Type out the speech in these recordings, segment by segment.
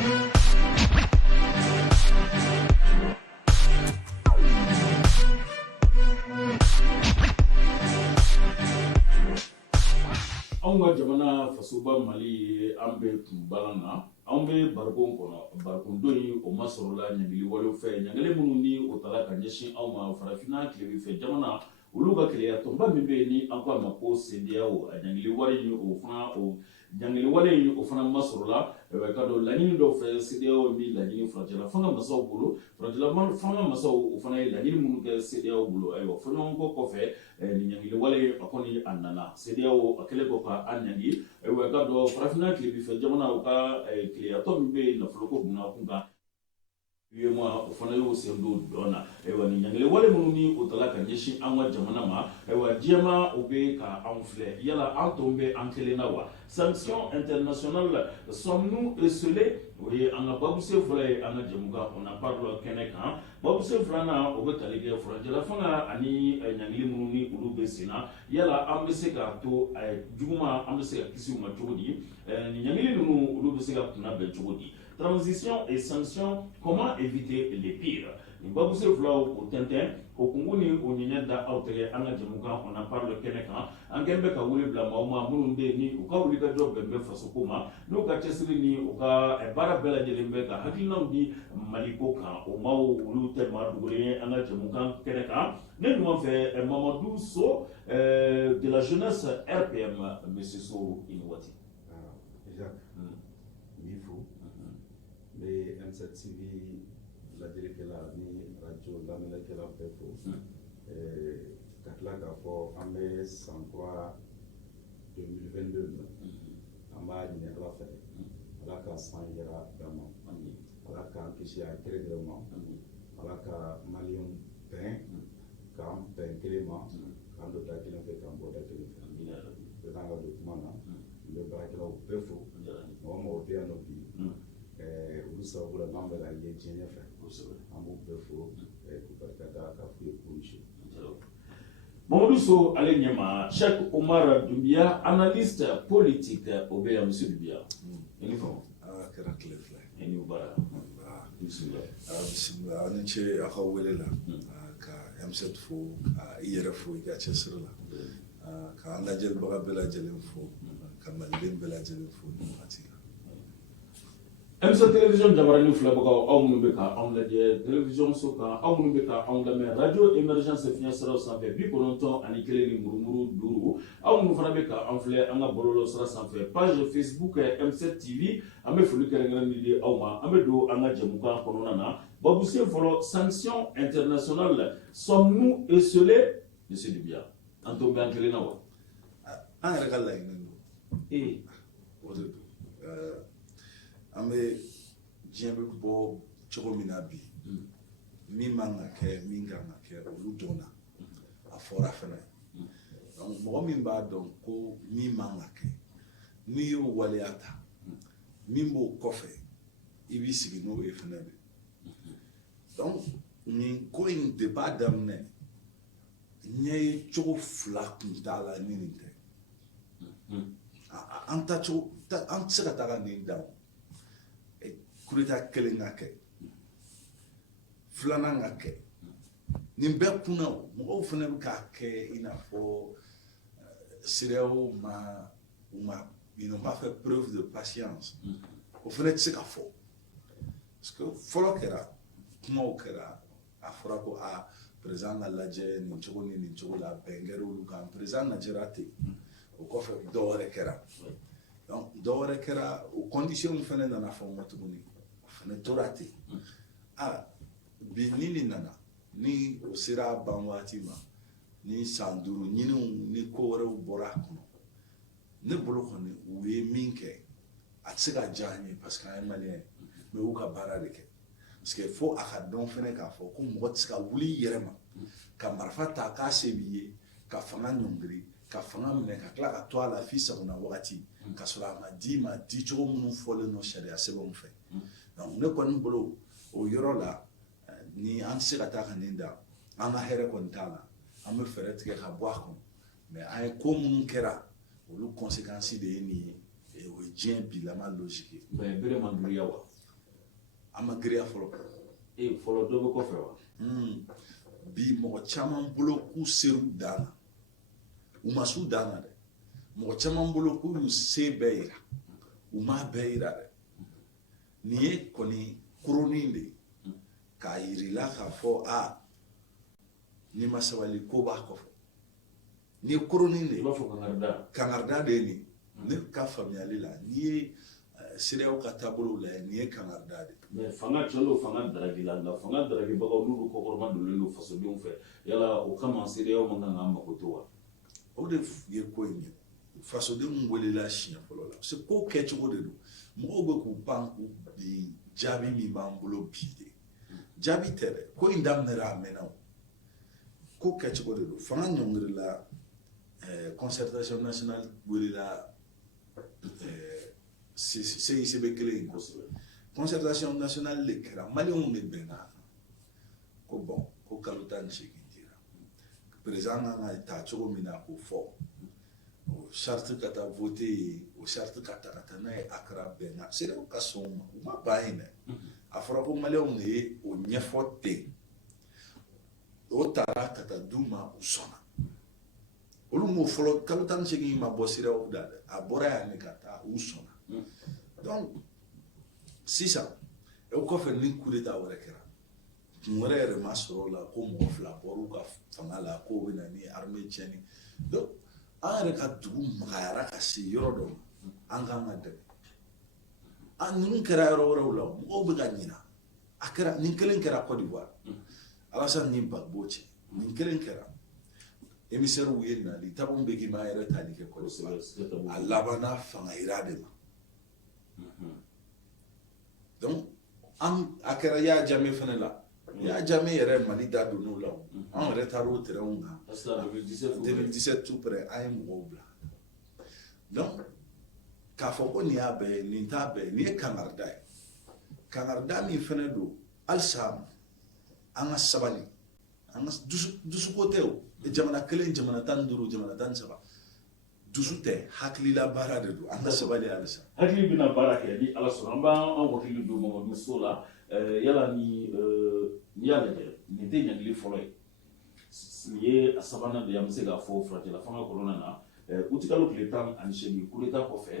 Anw jamana fasoba Mali an bɛ tun balan na anw bɛ barikon kɔnɔ barikondon in o ma sɔrɔ la ɲangili walew fɛ ɲangili minnu ni o tala ka ɲɛsin anw ma farafinna tilebinfɛ jamana olu ka keleya tɔnba min bɛ yen ni an ko a ma ko CEDEAO a ɲangili wale in ɲangili wale in o fana ma sɔrɔ la ka don laɲini dɔw fɛ CEDEAO min laɲini farancɛla fanga masaw bolo farancɛla fanga masaw o fana ye laɲini minnu kɛ CEDEAO bolo ayiwa fɔɲɔgɔnkɔ kɔfɛ ni ɲangili wale a kɔni a nana CEDEAO a kɛlen kɔ ka an ɲangi ayiwa ka don farafinna tilebinfɛ jamana u ka keleyatɔ min bɛ yen nafoloko bunna kun kan o fana y'o sen don dɔn na ayiwa ni ɲangili wale minnu ni o tala ka ɲɛsin an ka jamana ma ayiwa diɲɛma o bɛ ka anw filɛ yala an tun bɛ an kelen na wa sanction internationale sommes-nous esselés o ye an ka babusen fɔlɔ ye an ka jɛmukan on en parle kɛnɛ kan babusen filanan o bɛ tali kɛ furancɛla fanga ani ɲangili minnu ni olu bɛ sen na yala an bɛ se k'a to juguman an bɛ se ka kisi u ma cogo di ni ɲangili ninnu olu bɛ se ka kunnabɛn cogo di transition et sanction, comment éviter les pires? Ni babusen filaw o tɛntɛn o kungu ni o ɲɛɲɛ da aw tɛgɛ an ka jɛmukan on en parle kɛnɛ kan an kɛlen bɛ ka wele bila maaw ma minnu bɛ yen ni u ka wuli ka jɔ bɛn bɛ fasoko ma n'u ka cɛsiri ni u ka baara bɛɛ lajɛlen bɛ ka hakilinaw di Maliko kan o maaw olu tɛ maa dogolen ye an ka jɛmukan kɛnɛ kan ne ɲuman fɛ Mamadou So de la jeunesse RPM monsieur So i ni waati. Jacques, mais M7 TV la directeur ni radio lamɛnnikɛlaw bɛɛ fo ka tila k'a fɔ an bɛ san kura 2022 an b'a ɲini Ala fɛ Ala ka san yɛrɛ d'an ma Ala k'an kisi a kɛrɛnkɛrɛn ma Ala ka maliyɛnw bɛn k'an bɛn kelen ma k'an don da kelen fɛ k'an bɔ da kelen fɛ bɛɛ ka don kuma na n bɛ baarakɛlaw bɛɛ fo mɔgɔ mɔgɔ bɛ yan nɔ bi olu sababu la n'an bɛ ka ye diɲɛ fɛ an b'u bɛɛ fo k'u barika da k'a f'u ye ko misi. Mamadou So ale ɲɛma Cheikh Omar Doumbia analyste politique o bɛ yan monsieur Doumbia i ni fɔ kɛra tile fila i ni baara bisimila bisimila ni ce aw ka wele la ka M7 fo i yɛrɛ fo i ka cɛsiri la ka an lajɛlibaga bɛɛ lajɛlen fo ka maliden bɛɛ lajɛlen fo ni waati la. M7 télévision jabarani filɛbagaw aw minnu bɛ ka anw lajɛ télévision so kan aw minnu bɛ ka anw lamɛn radio émergence fiɲɛ siraw sanfɛ 91.1 ni murumuru 5 aw minnu fana bɛ ka anw filɛ an ka bɔlɔlɔ sira sanfɛ page Facebook M7 TV an bɛ foli kɛrɛnkɛrɛnnen di aw ma an bɛ don an ka jɛmukan kɔnɔna na babusen fɔlɔ sanction internationale sommes-nous esselés monsieur Doumbia an to bɛ an kelen na wa an yɛrɛ ka laɲini don o de don an bɛ diɲɛ bɛ bɔ cogo min na bi min man ka kɛ min kan ka kɛ olu dɔnna a fɔra fana donc mɔgɔ min b'a dɔn ko min man ka kɛ n'i y'o waleya ta min b'o kɔfɛ i b'i sigi n'o ye fana de donc nin ko in de b'a daminɛ ɲɛ ye cogo fila kun t'a la ni nin tɛ an ta cogo an tɛ se ka taga nin dan kurita kelen ka kɛ filanan ka kɛ nin bɛɛ kunna mɔgɔw fana bɛ k'a kɛ i n'a fɔ CEDEAO u ma fait preuve de patience o fana tɛ se ka fɔ parce que fɔlɔ kɛra kumaw kɛra a fɔra ko président ka lajɛ nin cogo ni nin cogo la bɛn kɛra olu kan président najɛra ten o kɔfɛ dɔwɛrɛ kɛra donc dɔwɛrɛ kɛra o condition fana nana fɔ ma tuguni fana tora ten bi ni nin nana ni o sera ban waati ma ni san 5 ɲiniw ni ko wɛrɛw bɔra a kɔnɔ ne bolo kɔni u ye min kɛ a tɛ se ka diya an ye parce que an ye maliyɛn ye mais u ka baara de kɛ parce que fo a ka dɔn fana k'a fɔ ko mɔgɔ tɛ se ka wuli i yɛrɛ ma ka marifa ta k'a se b'i ye ka fanga ɲɔngiri ka fanga minɛ ka tila ka to a la f'i sagona wagati ka sɔrɔ a ma d'i ma di cogo minnu fɔlen don sariya sɛbɛnw fɛ donc ne kɔni bolo o yɔrɔ la ni an tɛ se ka taa ka nin da an ka hɛrɛ kɔni t'a la an bɛ fɛɛrɛ tigɛ ka bɔ a kɔnɔ mais an ye ko minnu kɛra olu conséquences de ye nin ye o ye diɲɛ bilama logique ye bere man duya wa an ma giriya fɔlɔ fɔlɔ dɔ bɛ kɔfɛ wa bi mɔgɔ caman bolo k'u ser'u dan na u ma s'u dan na dɛ mɔgɔ caman bolo k'u y'u se bɛɛ yira u m'a bɛɛ yira dɛ nin ye kɔni kurunin de ye k'a yirila k'a fɔ n'i ma sabali ko b'a kɔfɛ nin ye kurunin de i ye b'a fɔ kangarida de ye nin ne ka faamuyali la n'i ye CEDEAO ka taabolow lajɛ nin ye kangarida de ye mais fanga cɛ n'o fanga daraki la nka fanga daragibagaw n'olu kɔkɔrɔma donnen don fasodenw fɛ yala o kama CEDEAO man kan k'an mago to wa o de ye ko in ye fasodenw welela siɲɛ fɔlɔ la parce que ko kɛcogo de don mɔgɔw bɛ k'u pan k'u bin jaabi min b'an bolo bi de jaabi tɛ dɛ ko in daminɛra a mɛnna o ko kɛcogo de don fanga ɲɔngirila concertation nationale welela CICB kelen in kosɛbɛ concertation nationale de kɛra maliyɛnw de bɛnna a kan ko bɔn ko kalo 18 dira président kan ka ta cogo min na k'o fɔ o charte ka taa voter yen o charte ka taa n'a ye Accra bɛnna CEDEAO ka sɔn o ma u ma ban yen dɛ a fɔra ko maliyɛnw de ye o ɲɛfɔ ten o taara ka taa d'u ma u sɔnna olu m'o fɔlɔ kalo 18 ma bɔ CEDEAO da dɛ a bɔra yan de ka taa u sɔnna donc sisan o kɔfɛ ni coup d'état wɛrɛ kɛra kun wɛrɛ yɛrɛ ma sɔrɔ o la ko mɔgɔ fila bɔr'u ka fanga la k'o bɛ na ni armée tiɲɛni donc an yɛrɛ ka dugu magayara ka se yɔrɔ dɔ ma an kan ka dɛmɛ ninnu kɛra yɔrɔ wɛrɛw la mɔgɔw bɛ ka ɲina a kɛra nin kelen kɛra Côte d'Ivoire Alassane ni Gbagbo cɛ nin kelen kɛra émissaires ye nali Thabo Mbeki ma yɛrɛ tali kɛ Côte d'Ivoire a labanna fanga yira de ma donc a kɛra Yaya Jammeh fana la Yaya Jammeh yɛrɛ Mali da donn'o la an yɛrɛ taar'o terrainw kan 2017 tout près an ye mɔgɔw bila donc k'a fɔ ko nin y'a bɛɛ ye nin t'a bɛɛ ye nin ye kangarida ye kangarida min fana don halisa an ka sabali an ka dusuko tɛ o jamana kelen jamana 15 jamana 17 dusu tɛ hakilila baara de don an ka sabali halisa hakili bɛna baara kɛ ni Ala sɔnna an b'an hakili don Mamadu So la yala n'i y'a lajɛ nin tɛ ɲangili fɔlɔ ye nin ye a sabanan de ye an bɛ se k'a fɔ farajɛla fanga kɔnɔna na uti kalo tile 18 coup d'état kɔfɛ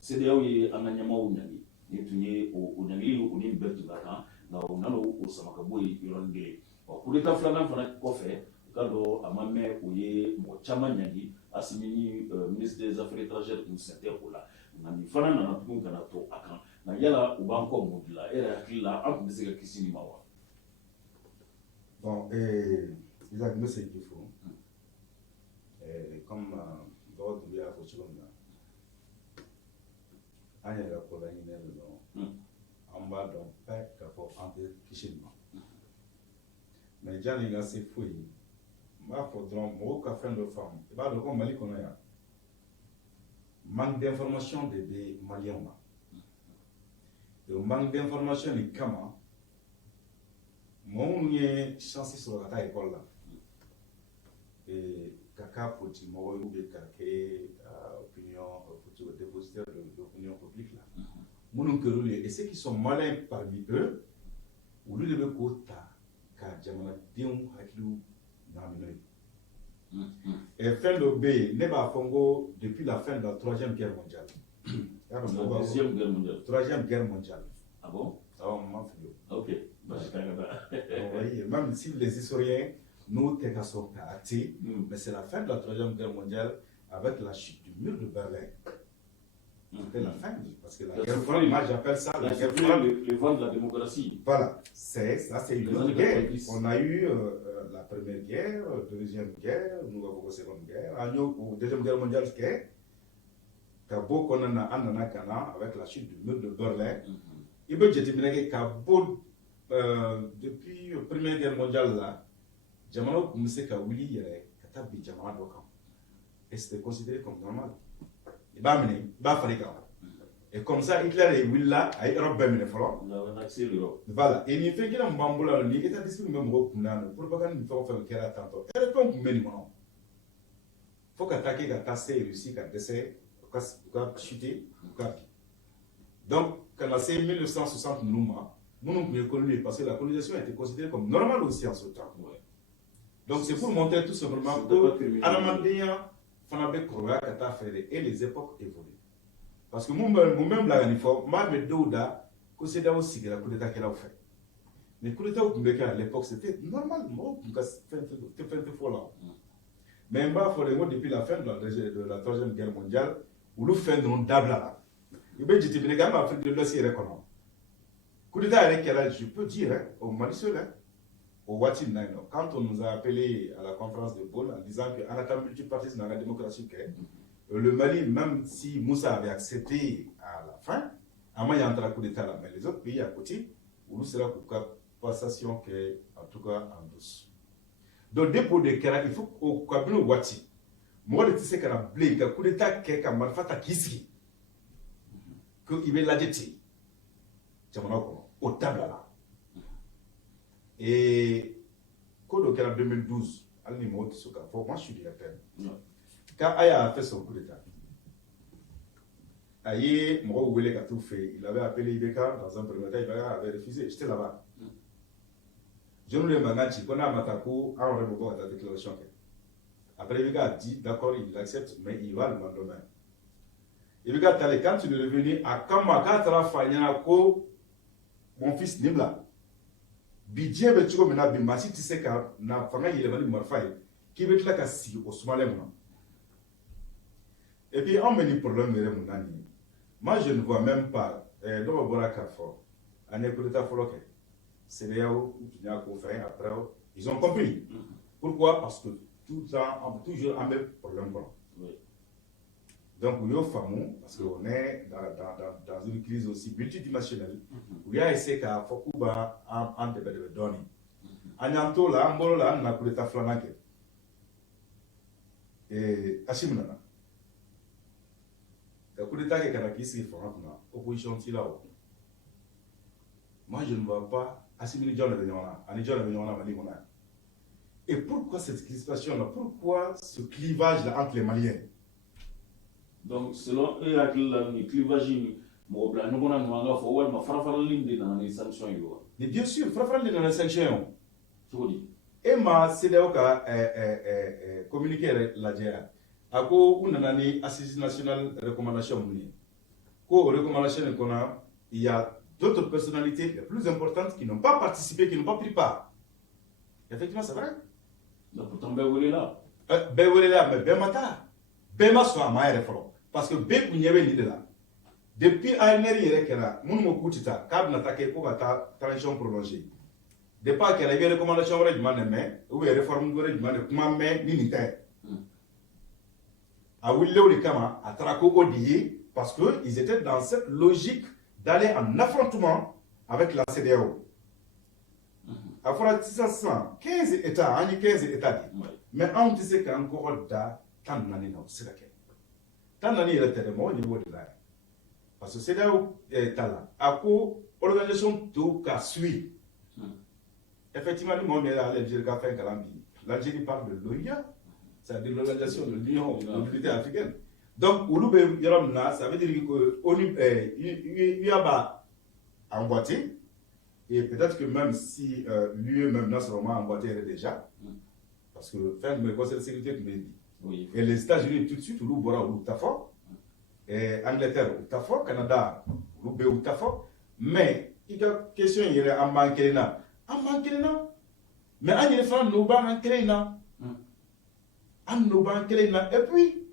CEDEAO ye an ka ɲɛmaaw ɲangi ni tun ye o ɲangili o ni bɛɛ tun ka kan nka o nana o sama ka bɔ yen yɔrɔnin kelen coup d'état filanan fana kɔfɛ ka dɔn a ma mɛn o ye mɔgɔ caman ɲangi Assimi ni ministre des affaires étrangères tun sen tɛ o la nka nin fana nana tugun kana to a kan nka yala u b'an kɔ mun dilan e yɛrɛ hakili la an tun bɛ se ka kisi nin ma wa bon Isaac ne sais qu'il faut comme dɔgɔtɔrɔ y'a fɔ cogo min na an yɛrɛ ko laɲininen don an b'a dɔn bɛɛ k'a fɔ an tɛ kisi nin ma mais janni ka se foyi n b'a fɔ dɔrɔn mɔgɔw ka fɛn dɔ faamu i b'a dɔn ko Mali kɔnɔ yan manque d'information de bɛ maliyɛnw na o manque d'information nin kama mɔgɔ minnu ye chance sɔrɔ ka taa école la ka k'a politique mɔgɔ ye ou bien ka kɛ opinion dépositaire de l'opinion publique la minnu kɛr'olu ye et ceux qui sont malins parmi eux olu de bɛ k'o ta ka jamanadenw hakiliw ɲagami n'o ye fɛn dɔ bɛ yen ne b'a fɔ n ko depuis la fin de la 3e guerre mondiale troisième guerre mondiale ah bon awɔ n m'a fili o ok même si les historiens n'ont qu'à sɔrɔ k'a acter mais c'est la fin de la 3e guerre mondiale avec la chute du mur de Berlin. C'était la fin, parce que la guerre froide, moi j'appelle ça la guerre froide. Le vent de la démocratie. Voilà, c'est une autre guerre. On a eu la première guerre, deuxième guerre, nous avons la seconde guerre, la deuxième guerre mondiale, c'est Kabo Konana Anana Kana avec la chute du mur de Berlin. Il peut dire que Kabo, depuis la première guerre mondiale, là, Jamano commençait à Willy, Katabi Jamano. Et c'était considéré comme normal. Il va faire et comme ça, Hitler est Willa, à Europe, voilà. Et il fait qu'il y a un bamboula, il est à discuter même au Kunano, pour pas qu'on fasse faire qu'il y a tantôt. Et répond pour mener mon. Faut qu'attaquer, qu'à tasser, réussir, qu'à desser, qu'à chuter, qu'à. Donc, quand on a 1960 nous colonisés, parce que la colonisation a été considérée comme normale aussi en ce temps. Ouais. Donc c'est pour montrer tout simplement que Alamandéa, Fanabé Koroya, Kata Ferré, et les époques évoluent. Parce que moi-même, la uniforme, moi, je douda que c'est aussi que la coup d'état qu'elle a fait. Mais le coup d'état à l'époque, c'était normal. Mais depuis la fin de la Troisième Guerre mondiale, où le fin de notre dabla, il y a des gens qui ont fait de l'Ouest. Coup d'état avec elle, je peux dire, au Mali seul, au Watin Naino, quand on nous a appelés à la conférence de Bonn en disant qu'en attendant multipartisme dans la démocratie, le Mali, même si Moussa avait accepté à la fin, à moins il y a un coup d'état là, mais les autres pays à côté, où nous sera pour passation que, en tout cas, en douce. Donc, dépôt de Kera, il faut qu'au Kabilo Wati, moi, je sais qu'il y a un blé, qu'il coup d'état qui est un fata kisi, qu'il veut la jeter. C'est au table là. Et quand on a 2012, moi je suis directeur. Quand Aya a fait son coup d'état, Aye, moi, il avait appelé Ibeka dans un premier temps, Ibeka avait refusé. J'étais là-bas. Je nous demande qu'on a Matako, on révoque à la déclaration. Après, Ibeka a dit, d'accord, il accepte, mais il va le lendemain. Ibeka Tale, quand tu es revenu à Kamakatra Fanyako, mon fils Nimla, Bidje Betchiko Mena Bimasi Tiseka, na Fanga Yelevani Marfaï, qui veut là si au Somalem. Et puis, on me dit problème, moi je ne vois même pas, dans le Boraka fort, en écoutant Foloke, c'est là où tu n'as qu'au faire après, ils ont compris. Pourquoi? Parce que tout le temps, on a toujours un même problème. Donc, nous sommes parce qu'on est dans une crise aussi multidimensionnelle, où il y a essayé qu'à Fokuba en début de donner. Anyanto là, Mbolo là, on a coup d'état flanqué. Et Achimana. Le coup d'état qui est ici, opposition là-haut. Moi, je ne vois pas assimiler John Benyona, et pourquoi cette crispation-là? Pourquoi ce clivage-là entre les Maliens? Donc, selon eux, le clivage, nous avons des sanctions. Mais bien sûr, il faut dans les sanctions. Et ma CDAO a communiqué avec la GA. On a une assise nationale recommandation. Il y a d'autres personnalités les plus importantes qui n'ont pas participé, qui n'ont pas pris part. Effectivement, c'est vrai. Donc, pourtant, Béwélé là. Béwélé là, mais Bémata. Béma soit à Maïre. Parce que Bé, il y avait l'idée là. Depuis ANR, il y a là, mon mot coutita, quand on attaque pour la transition prolongée. Depuis qu'il y a des recommandations, ou des réformes, mais ni à Willow de Kama, à Trako Odié, parce qu'ils étaient dans cette logique d'aller en affrontement avec la CDAO. À Fora 15 États, 15 États. Mais on disait qu'encore tant d'années, c'est laquelle. Tant d'années, il était au niveau de la. Parce que CDAO est là. À quoi l'organisation tout cas suit. Effectivement, nous, on est là, l'Algérie a fait un calendrier. L'Algérie parle de l'OIA, c'est-à-dire l'organisation de l'Union de l'Unité africaine. Donc, ça veut dire qu'il y a emboîté, et peut-être que même si l'UE, même non seulement emboîté déjà, parce que le fin de le Conseil de sécurité, tu me dis. Oui. Et les États-Unis, tout de suite, ou Bora ou Tafo, et Angleterre ou Tafo, Canada ou Bé ou Tafo, mais il y a une question, il y a un manqué là. Un manqué là. Mais il y a des femmes, nous avons un manqué là. Et puis,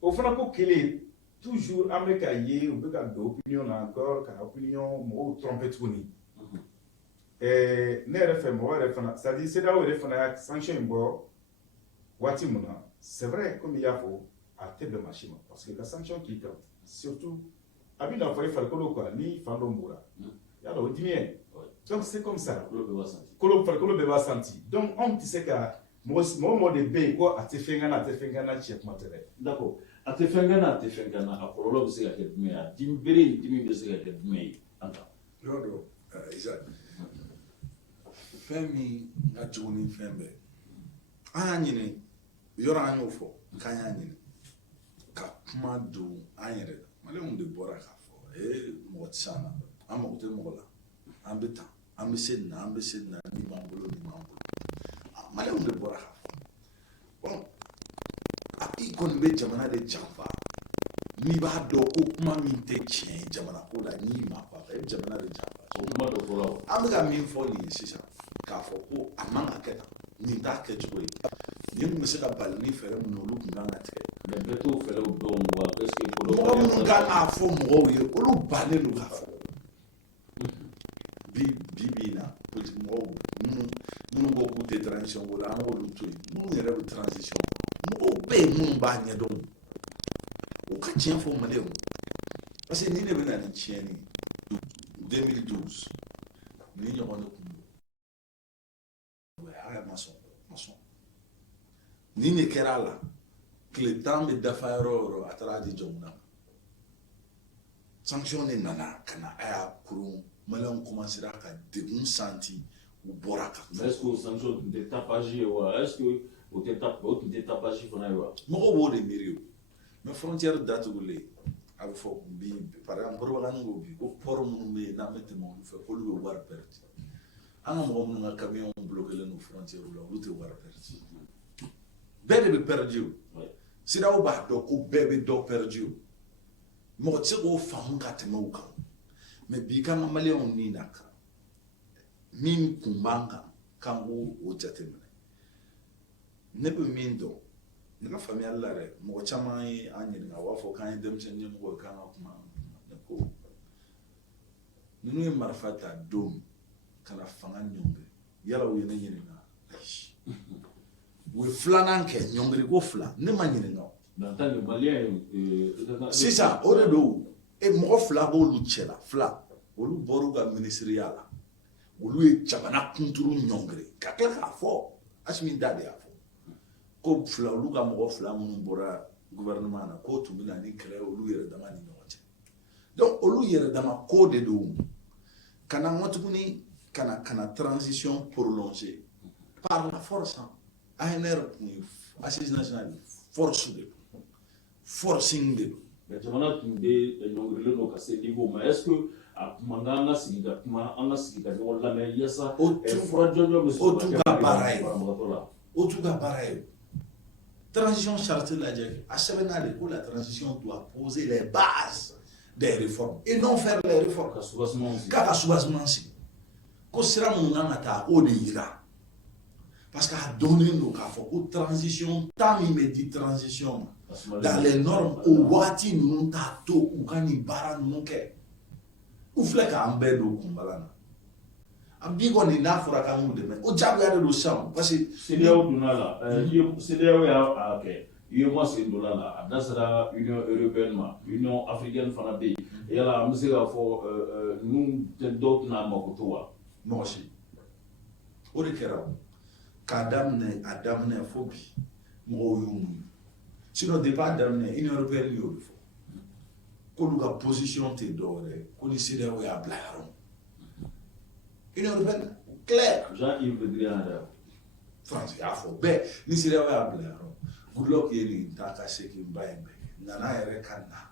au fond, qu'il est toujours américain, ou bien d'opinion encore, car opinion, ou trompé tout. Et c'est-à-dire, c'est là où il y a sanction, c'est vrai, comme il y a à table machine, parce que la sanction qui est surtout, à bien il faut le ni Fandomboura. Il y a le dimien. Donc c'est comme ça. Que le bébé senti. Donc on dit que moi de bé quoi à te fengana chef matériel. D'accord. À te fengana à problème c'est que mais à timbiri timi c'est que mais anta. Non, Isaac. Femi a joni fembe. Anyine yɔrɔ an y'o fɔ k'an y'a ɲini ka kuma don an yɛrɛ la maliyɛnw de bɔra k'a fɔ mɔgɔ tɛ s'an na an mago tɛ mɔgɔ la an bɛ tan an bɛ se nin na an bɛ se nin na ni b'an bolo ni b'an bolo maliyɛnw de bɔra k'a fɔ bon i kɔni bɛ jamana de janfa n'i b'a dɔn ko kuma min tɛ tiɲɛ ye jamana ko la n'i ma fa i bɛ jamana de janfa kuma dɔ fɔlɔ an bɛ ka min fɔ nin ye sisan k'a fɔ ko a man ka kɛ tan nin t'a kɛcogo ye nin kun bɛ se ka bali ni fɛɛrɛ minnu olu kun kan ka tigɛ mais bɛɛ t'o fɛɛrɛw dɔn wa est ce que mɔgɔ minnu kan k'a fɔ mɔgɔw ye olu bannen don k'a fɔ bi na politique mɔgɔw minnu ko k'u tɛ transition ko la an k'olu to yen minnu yɛrɛ bɛ transition mɔgɔw bɛɛ ye minnu b'a ɲɛdɔn u ka tiɲɛ fɔ maliyɛnw parce que nin de bɛ na ni tiɲɛni 2012 ni ɲɔgɔn de kun don a ma sɔn nin de kɛra a la tile 10 bɛ dafa yɔrɔ o yɔrɔ a taara di jɔnw na sanction de nana ka na a y'a kurun maliyɛnw commencera ka degun santi u bɔra kan mais est ce que o sanction tun tɛ tapage ye wa est ce que o tun tɛ tapage fana ye wa mɔgɔw b'o de miiri o mais frontière datugulen a bɛ fɔ bi par exemple propagande ko bi ko port minnu bɛ yen n'an bɛ tɛmɛ olu fɛ k'olu bɛ wari perdre an ka mɔgɔ minnu ka camion bloquélen don frontière la olu tɛ wari perdre bɛɛ de bɛ perdre o siraw b'a dɔn ko bɛɛ bɛ dɔ perdre o mɔgɔ tɛ se k'o faamu ka tɛmɛ o kan mais bi kan ka maliyɛnw ni na kan min kun b'an kan k'an k'o jateminɛ ne bɛ min dɔn ne ka faamuyali la dɛ mɔgɔ caman ye an ɲininka u b'a fɔ k'an ye denmisɛnnin ɲɛmɔgɔ ye k'an ka kuma ne ko ninnu ye marifa ta don min ka na fanga ɲɔngiri yala u ye ne ɲininka ayi u ye filanan kɛ ɲɔngiri ko fila ne ma ɲininka o sisan o de don mɔgɔ fila b'olu cɛla fila olu bɔr'u ka minisiriya la olu ye jamana kunturu ɲɔngiri ka tila k'a fɔ Asimi Da de y'a fɔ ko fila olu ka mɔgɔ fila minnu bɔra gouvernement na k'o tun bɛ na ni kɛlɛ olu yɛrɛ dama ni ɲɔgɔn cɛ donc olu yɛrɛ dama ko de don ka na ŋɔ tuguni ka na transition prolonger par la force ANR kun ye assise nationale force de don forcing de don mais jamana tun bɛ ɲɔngirilen don ka se niveau ma est ce que a kuma n k'an ka sigi ka kuma an ka sigi ka ɲɔgɔn lamɛn yaasa fura jɔnjɔn bɛ sɔrɔ ka kɛ banabagatɔ la o t'u ka baara ye transition charte lajɛ a sɛbɛnna de ko la transition doit poser les bases des réformes et non faire les réformes k'a ka soubassement sigi ko sira minnu kan ka taa o de yira parce que a dɔnnen don k'a fɔ ko transition temps min bɛ di transition ma dans les normes o waati ninnu t'a to u ka nin baara ninnu kɛ u filɛ k'an bɛɛ don kunbala na a bi kɔni n'a fɔra k'an k'u dɛmɛ o diyagoya de don sisan parce que CEDEAO donna la CEDEAO y'a kɛ UEMOA sen donna la a da sera Union européenne ma Union africaine fana bɛ yen yala an bɛ se k'a fɔ ninnu dɔw tɛna mako to wa mɔgɔ si o de kɛra k'a daminɛ a daminɛ fo bi mɔgɔw y'o muɲu sinon depuis a daminɛ Union européenne y'o de fɔ k'olu ka position tɛ dɔwɛrɛ ye ko ni CEDEAO y'a bila yɔrɔ Union européenne clair Jean-Yves Le Drian yɛrɛ France y'a fɔ bɛɛ ni CEDEAO y'a bila yɔrɔ Goodluck ye nin ta ka segin ba in bɛɛ kɛ nana yɛrɛ ka na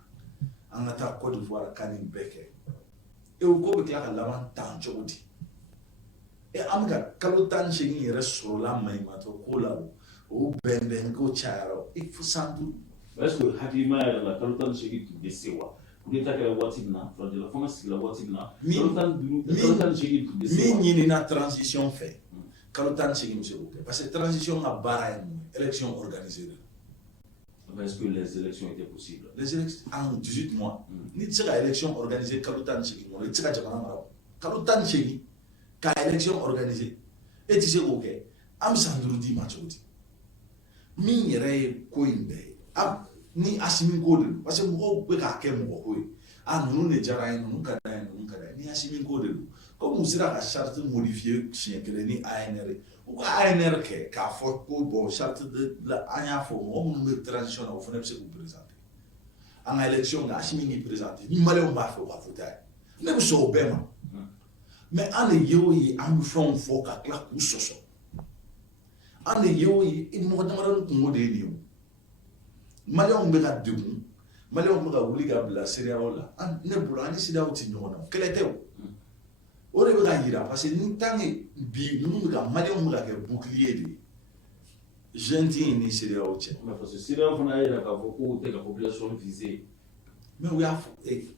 an ka taa Côte d'Ivoire ka nin bɛɛ kɛ e ko bɛ tila ka laban tan cogo di an bɛ ka kalo 18 yɛrɛ sɔrɔla maɲumatɔ ko la o bɛnbɛn ko cayara il faut sans doute est ce que hakilima yɛrɛ la kalo 18 tun bɛ se wa coup d'état kɛra waati min na fɔlɔjɛla fanga sigila waati min na kalo 18 tun bɛ se wa min ɲinina transition fɛ kalo 18 bɛ se k'o kɛ parce que transition ka baara ye mun ye élection organisée de mais est ce que les élections étaient possibles les élections en 18 mois ni tɛ se ka élection organisée kalo 18 kɔnɔ i tɛ se ka jamana mara kalo 18 ka élection organisée e tɛ se k'o kɛ an bɛ san 5 d'i ma cogo di min yɛrɛ ye ko in bɛɛ ye ni Asimi ko de don parce que mɔgɔw bɛ k'a kɛ mɔgɔ ko ye ninnu de diyara n ye ninnu ka d'a ye ninnu ka d'a ye ni Asimi ko de don comme u sera ka charte modifier siɲɛ kelen ni ANR ye u ka ANR kɛ k'a fɔ ko bon charte de la an y'a fɔ mɔgɔ minnu bɛ transition na o fana bɛ se k'u présenter an ka élection na Asimi k'i présenter ni maliyɛnw b'a fɛ u ka voter a ye ne bɛ sɔn o bɛɛ ma mais an de ye o ye an bɛ fɛnw fɔ ka tila k'u sɔsɔ an de ye o ye mɔgɔ damadɔni kungo de ye nin ye o maliyɛnw bɛ ka degun maliyɛnw bɛ ka wuli ka bila CEDEAO la ne bolo an ni CEDEAO tɛ ɲɔgɔn na kɛlɛ tɛ o de bɛ ka yira parce que ni tant que bi ninnu bɛ ka maliyɛnw bɛ ka kɛ bouclier de ye jeune tɛ yen ni CEDEAO cɛ. mais parce que CEDEAO fana y'a jira k'a fɔ k'u tɛ ka population viser. mais u y'a fɔ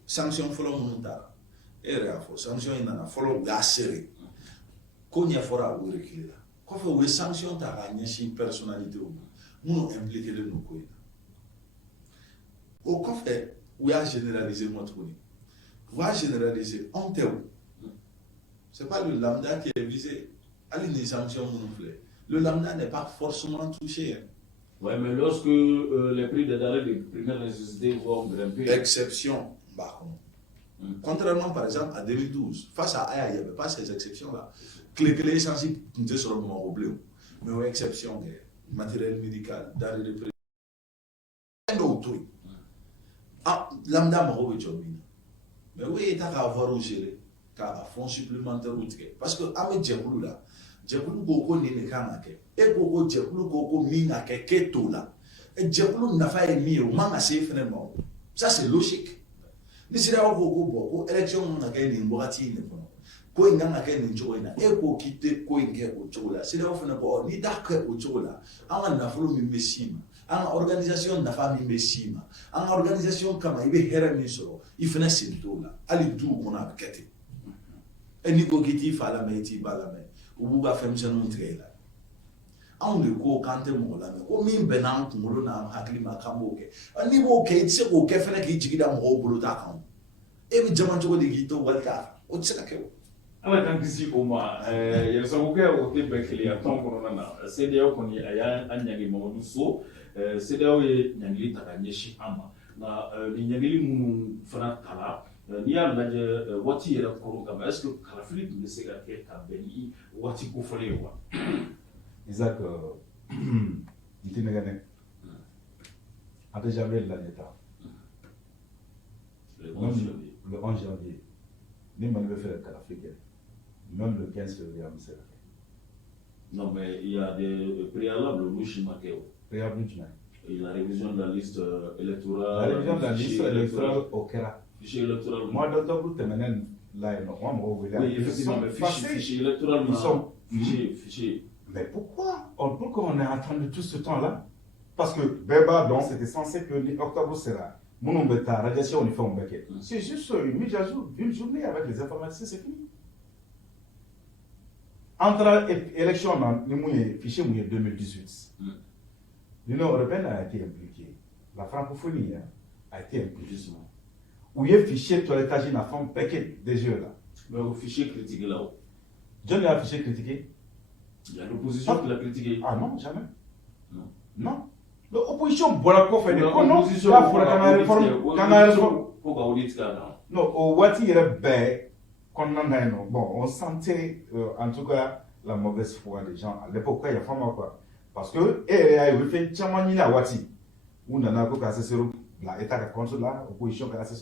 sanction fɔlɔ minnu taara e yɛrɛ y'a fɔ sanction in nana fɔlɔ u y'a serré ko ɲɛfɔra u reculer la kɔfɛ u ye sanction ta k'a ɲɛsin personnalité ma minnu impliqué len don ko in na o kɔfɛ u y'a généraliser ma tuguni u b'a généraliser anw tɛ o c'est pas le lambda qui est visé hali ni sanction minnu filɛ le lambda n'est pas forcément touché. Ouais, mais lorsque les prix des denrées de première nécessité vont grimper. Exception, bah, contrairement par exemple à 2012, face à Aya, il n'y avait pas ces exceptions-là. Clé sensible, nous sommes sur le problème. Mais une exception, matériel médical, denrées de première nécessité. Ah, lambda m'a dit, mais oui, il y a qu'à avoir au gérer, qu'à fonds supplémentaires. Parce que, à mes djebou là, djebou koko ni ne kan ke e koko djebou koko mi na ke to la e djebou na fa e mi o manga se fene ma ça c'est logique ni sira o koko bo ko election na ke ni mbati ni ko inga ke ni njogo ina e ko kite ko inge o chola sira o fene bo ni da ke o chola anga na fulu mi mesima anga organisation na fa mi mesima anga organisation kama ibe hera mi so ifena sintola ali du kona bekete e ni ko kiti fa la meti bala me u b'u ka fɛnmisɛnninw tigɛ i la anw de ko k'an tɛ mɔgɔ lamɛn ko min bɛn n'an kunkolo n'an hakili ma k'an b'o kɛ n'i b'o kɛ i tɛ se k'o kɛ fɛnɛ k'i jigi da mɔgɔw bolo t'a kan e bɛ jama cogo di k'i to wali t'a kan o tɛ se ka kɛ o. Ala k'an kisi o ma yɛrɛsakokɛ o tɛ bɛn kelenya tɔn kɔnɔna na CEDEAO kɔni a y'an ɲangi Mamadu So CEDEAO ye ɲangili ta ka ɲɛsin an ma nka nin ɲangili minnu fana tala n'i y'a lajɛ waati yɛrɛ kɔrɔ kama est-ce que kalafili tun bɛ se ka kɛ ka bɛn ni waati kofɔlen ye wa. Isaac Ntinegane a déjà vu l'État. Le 11 janvier, ni man veut faire kalafili même le 15 février on sait. Non mais il y a des préalables Louchimakeo. Préalable du et la révision de la liste électorale. La révision de la liste électorale au Kera. Fichier électoral. Moi, d'octobre, tu m'amènes là, moi, oui, effectivement, mais fichier électoral, ils sont fichier. Mais pourquoi on est en train de tout ce temps-là? Parce que Beba, donc, c'était censé que octobre sera. Mon bêta, radiation, on y fait un becquet. C'est juste une mise à jour d'une journée avec les informaticiens, c'est fini. Entre élection, le fichier 2018. L'Union européenne a été impliquée. La francophonie a été impliquée. Où il y a fichier toilettage dans la forme paquet des jeux là. Mais le fichier critiqué là-haut. John a fichier critiqué. Il y a l'opposition qui l'a critiqué. Ah non, jamais. Non. Non. L'opposition, voilà quoi faire des cons. L'opposition, là, il faut la réforme. Non, au Wati, il y a des bon, on sentait en tout cas la mauvaise foi des gens à l'époque, il y a vraiment quoi. Parce que, il y a eu fait chamani la Wati. On en a qu'à se la état de contre là, opposition qu'à se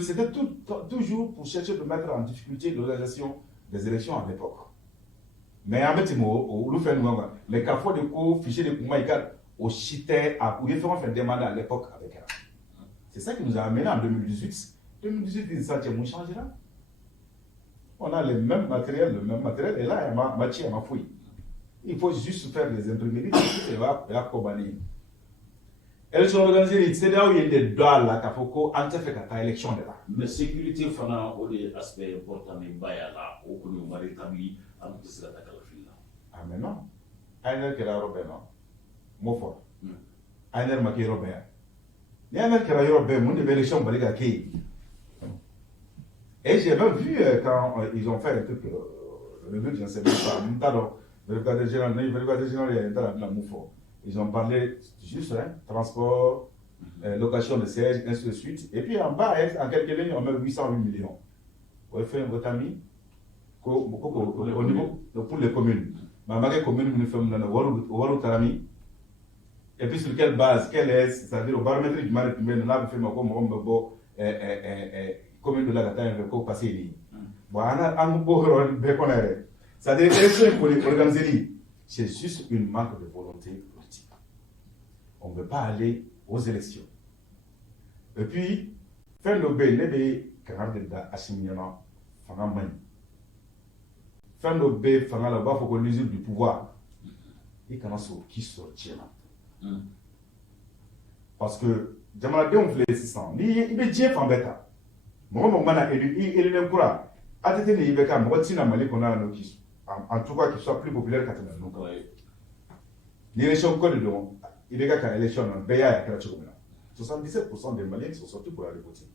c'était toujours pour chercher de mettre en difficulté l'organisation des élections à l'époque. Mais en fait, les carrefours de cours, fichiers de Koumaïka, au chité, où ils feront faire demander à l'époque avec elle. C'est ça qui nous a amené en 2018. 2018, ils ont changé là. On a le même matériel, et là, il y a matière à ma fouille. Il faut juste faire des imprimeries, et là, il y a Kobani. Élection organisée, c'est là où il y a des droits là, qu'il faut qu'on fait la élection de là. Mais sécurité, il faut un aspect important, mais il y a là, où on va rétablir à notre sécurité. Ah, mais non. Aïner qui est européen, non? Moi, fort. Aïner qui est européen. Aïner qui est européen, mon élection, on va aller. Et j'ai même vu quand ils ont fait un truc, le truc, je ne sais pas, le brigadier général, ils ont parlé juste transport, location de sièges, ainsi de suite. Et puis en bas, en quelques lignes, on met 808 millions. Vous avez fait votre ami au niveau pour les communes. Ma commune, nous faisons Tarami. Et puis sur quelle base, quelle est, c'est-à-dire au baromètre du maritime, nous avons fait ma commune de la Gatagne, le co passé ici. Bon, on a un peu de c'est-à-dire l'élection pour les organiser, c'est juste une manque de volonté politique. On ne veut pas aller aux élections. Et puis, fin dɔ bɛ yen ne bɛ kangari de da Assimi ɲɛna fanga man ɲi. Fɛn dɔ bɛ fanga la u b'a fɔ ko l'usure du pouvoir. I kana sɔrɔ k'i sɔrɔ tiɲɛna. Parce que jamanadenw filɛ sisan ni i bɛ diɲɛ fan bɛɛ ta mɔgɔ mɔgɔ mana élu i élilen kura ATT ni IBK mɔgɔ tɛ na Mali kɔnɔ yan nɔ qui en tout cas qui soit plus populaire ka tɛmɛ ninnu kan. Ni élection ko de don IBK ka élection na bɛɛ y'a ye a kɛra cogo min na 77% des Maliens sont sortis pour aller voter.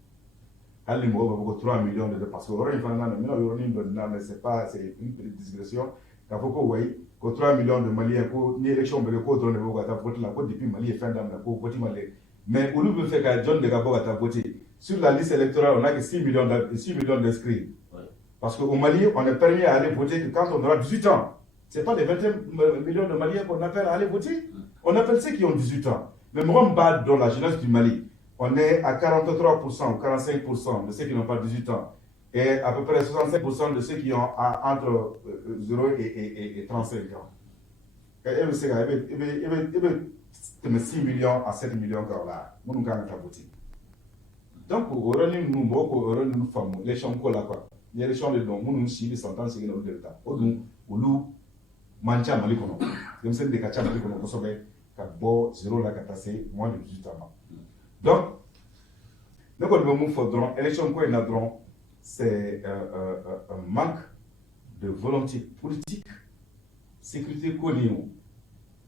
Hali ni mɔgɔw b'a fɔ ko 3 millions de parce que yɔrɔ in fana na n bɛna yɔrɔnin dɔ na mais c'est une petite digression k'a fɔ ko wayi ko 3 millions de Maliens ko ni élection bɛ kɛ ko dɔrɔn de bɛ bɔ ka taa vote la ko depuis Mali ye fɛn daminɛ ko vote ma kɛ mais olu bɛ fɛ ka jɔn de ka bɔ ka taa voter sur la liste électorale on a que 6 millions d'inscrits parce qu'au Mali on est permis à aller voter que quand on aura 18 ans. C'est pas les 21 millions de Maliens qu'on appelle à aller voter. On appelle ceux qui ont 18 ans. Mais moi, dans la jeunesse du Mali, on est à 43% ou 45% de ceux qui n'ont pas 18 ans et à peu près 65% de ceux qui ont entre 0 et 35 ans. Et vous savez, il y a 6 millions à 7 millions encore là. Nous avons voté. Donc, nous avons femmes, les champs là quoi. Les champs de dons, nous avons suivi 100 ans, c'est le delta. Nous mancha Mali kono. Dem sen de kacha Mali kono kosobe ka bo 0 la ka passer moins de 18 ans. Donc, nous avons fait élection quoi na dron c'est un manque de volonté politique, sécurité connue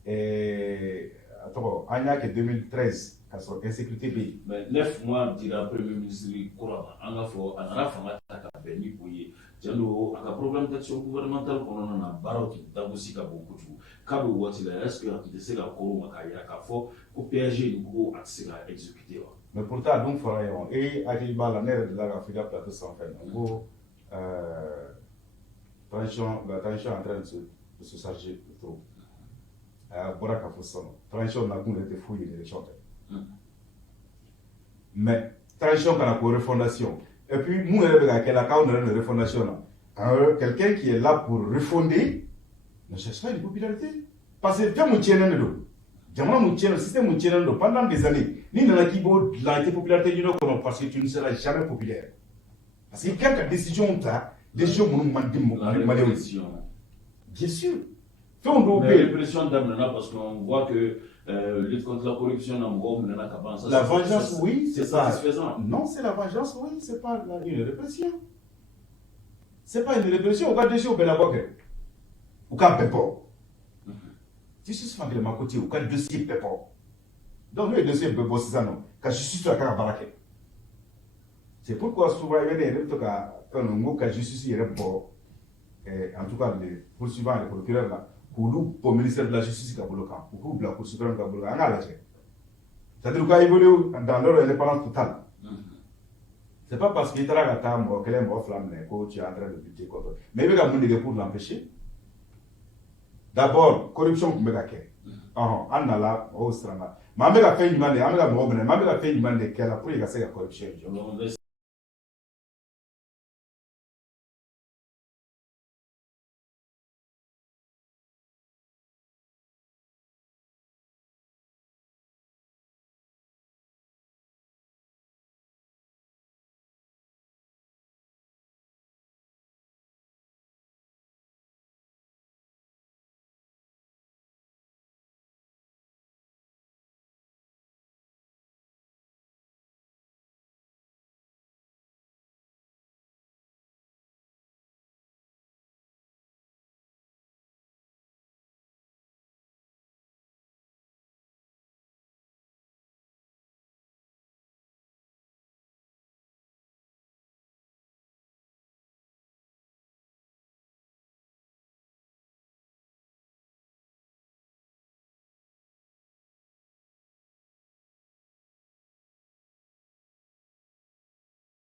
et attends, en a que 2013 ka so insécurité pays. Mais 9 mois dira premier ministre Kourama an ka fɔ a nana fanga ta ka bɛn ni o ye cɛn don a ka programme d'action gouvernementale kɔnɔna na baaraw tɛ dagosi ka bon kojugu k'a bɛ waati la est-ce que a tun tɛ se ka kɔrɔ ma k'a jira k'a fɔ ko PAG nin ko a tɛ se ka exécuter wa. Mais pourtant a dun fɔra yen e hakili b'a la ne yɛrɛ de la ka f'i ka plateau sanfɛ n ko la tension est en train de se charger de trop a bɔra k'a fɔ sisan tension na kun yɛrɛ tɛ foyi ye élection tɛ mais tension kana ko refondation et puis mun yɛrɛ bɛ ka kɛ la k'aw nana ni refondation na quelqu'un qui est là pour refonder ne cherche pas une popularité parce que fɛn mun tiɲɛnen de don jamana mun tiɲɛnen système mun tiɲɛnen don pendant des années ni nana k'i b'o dilan i tɛ popularité ɲini o kɔnɔ parce que tu ne seras jamais populaire parce que i kan ka décision ta décision minnu man di maliyɛnw bien sûr fɛnw dɔw bɛ yen répression daminɛna parce qu'on voit que lutte contre la corruption na mɔgɔw minɛna ka ban la vengeance oui c'est satisfaisant non c'est la vengeance oui c'est pas une répression c'est pas une répression u ka dossier bɛɛ labɔ kɛ u ka bɛɛ bɔ justice fan kelen ma ko ten u ka dossier bɛɛ bɔ donc n'o ye dossier bɛɛ bɔ sisan nɔ ka justice a ka ka baara kɛ c'est pourquoi souvent i bɛ ne yɛrɛ bɛ to ka fɛn n ko ka justice yɛrɛ bɔ en tout cas les poursuivants les procureurs là k'olu bɔ ministère de la justice ka bolo kan u k'u bila cour suprême ka bolo kan an k'a lajɛ c'est-à-dire u ka évoluer dans leur indépendance totale c'est pas parce que i taara ka taa mɔgɔ kelen mɔgɔ fila minɛ ko tu es en train de lutter contre mais i bɛ ka mun de kɛ pour l'empêcher d'abord corruption tun bɛ ka kɛ an nana mɔgɔw siranna mais an bɛ ka fɛn ɲuman de an bɛ ka mɔgɔw minɛ mais an bɛ ka fɛn ɲuman de kɛ la pour que ka se ka corruption jɔ.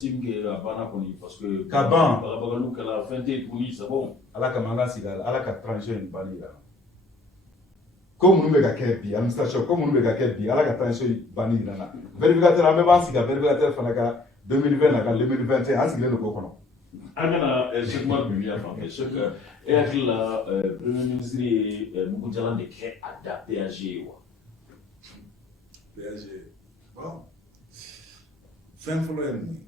a banna kɔni parce que ka ban bagabagaliw kɛla fɛn tɛ tuguni c'est bon ala kama an ka sigi a la ala ka transition in bali la ko minnu bɛ ka kɛ bi administration ko minnu bɛ ka kɛ bi ala ka transition in bali jira na vérificateur an bɛɛ b'an sigi ka vérificateur fana ka 2020 na ka 2021 an sigilen don k'o kɔnɔ an kana Cheikh Umar Bibiya fan fɛ Cheikh e hakili la premier ministre ye mugu jalan de kɛ a da PAG ye wa PAG bon fin fɔlɔ ye mun ye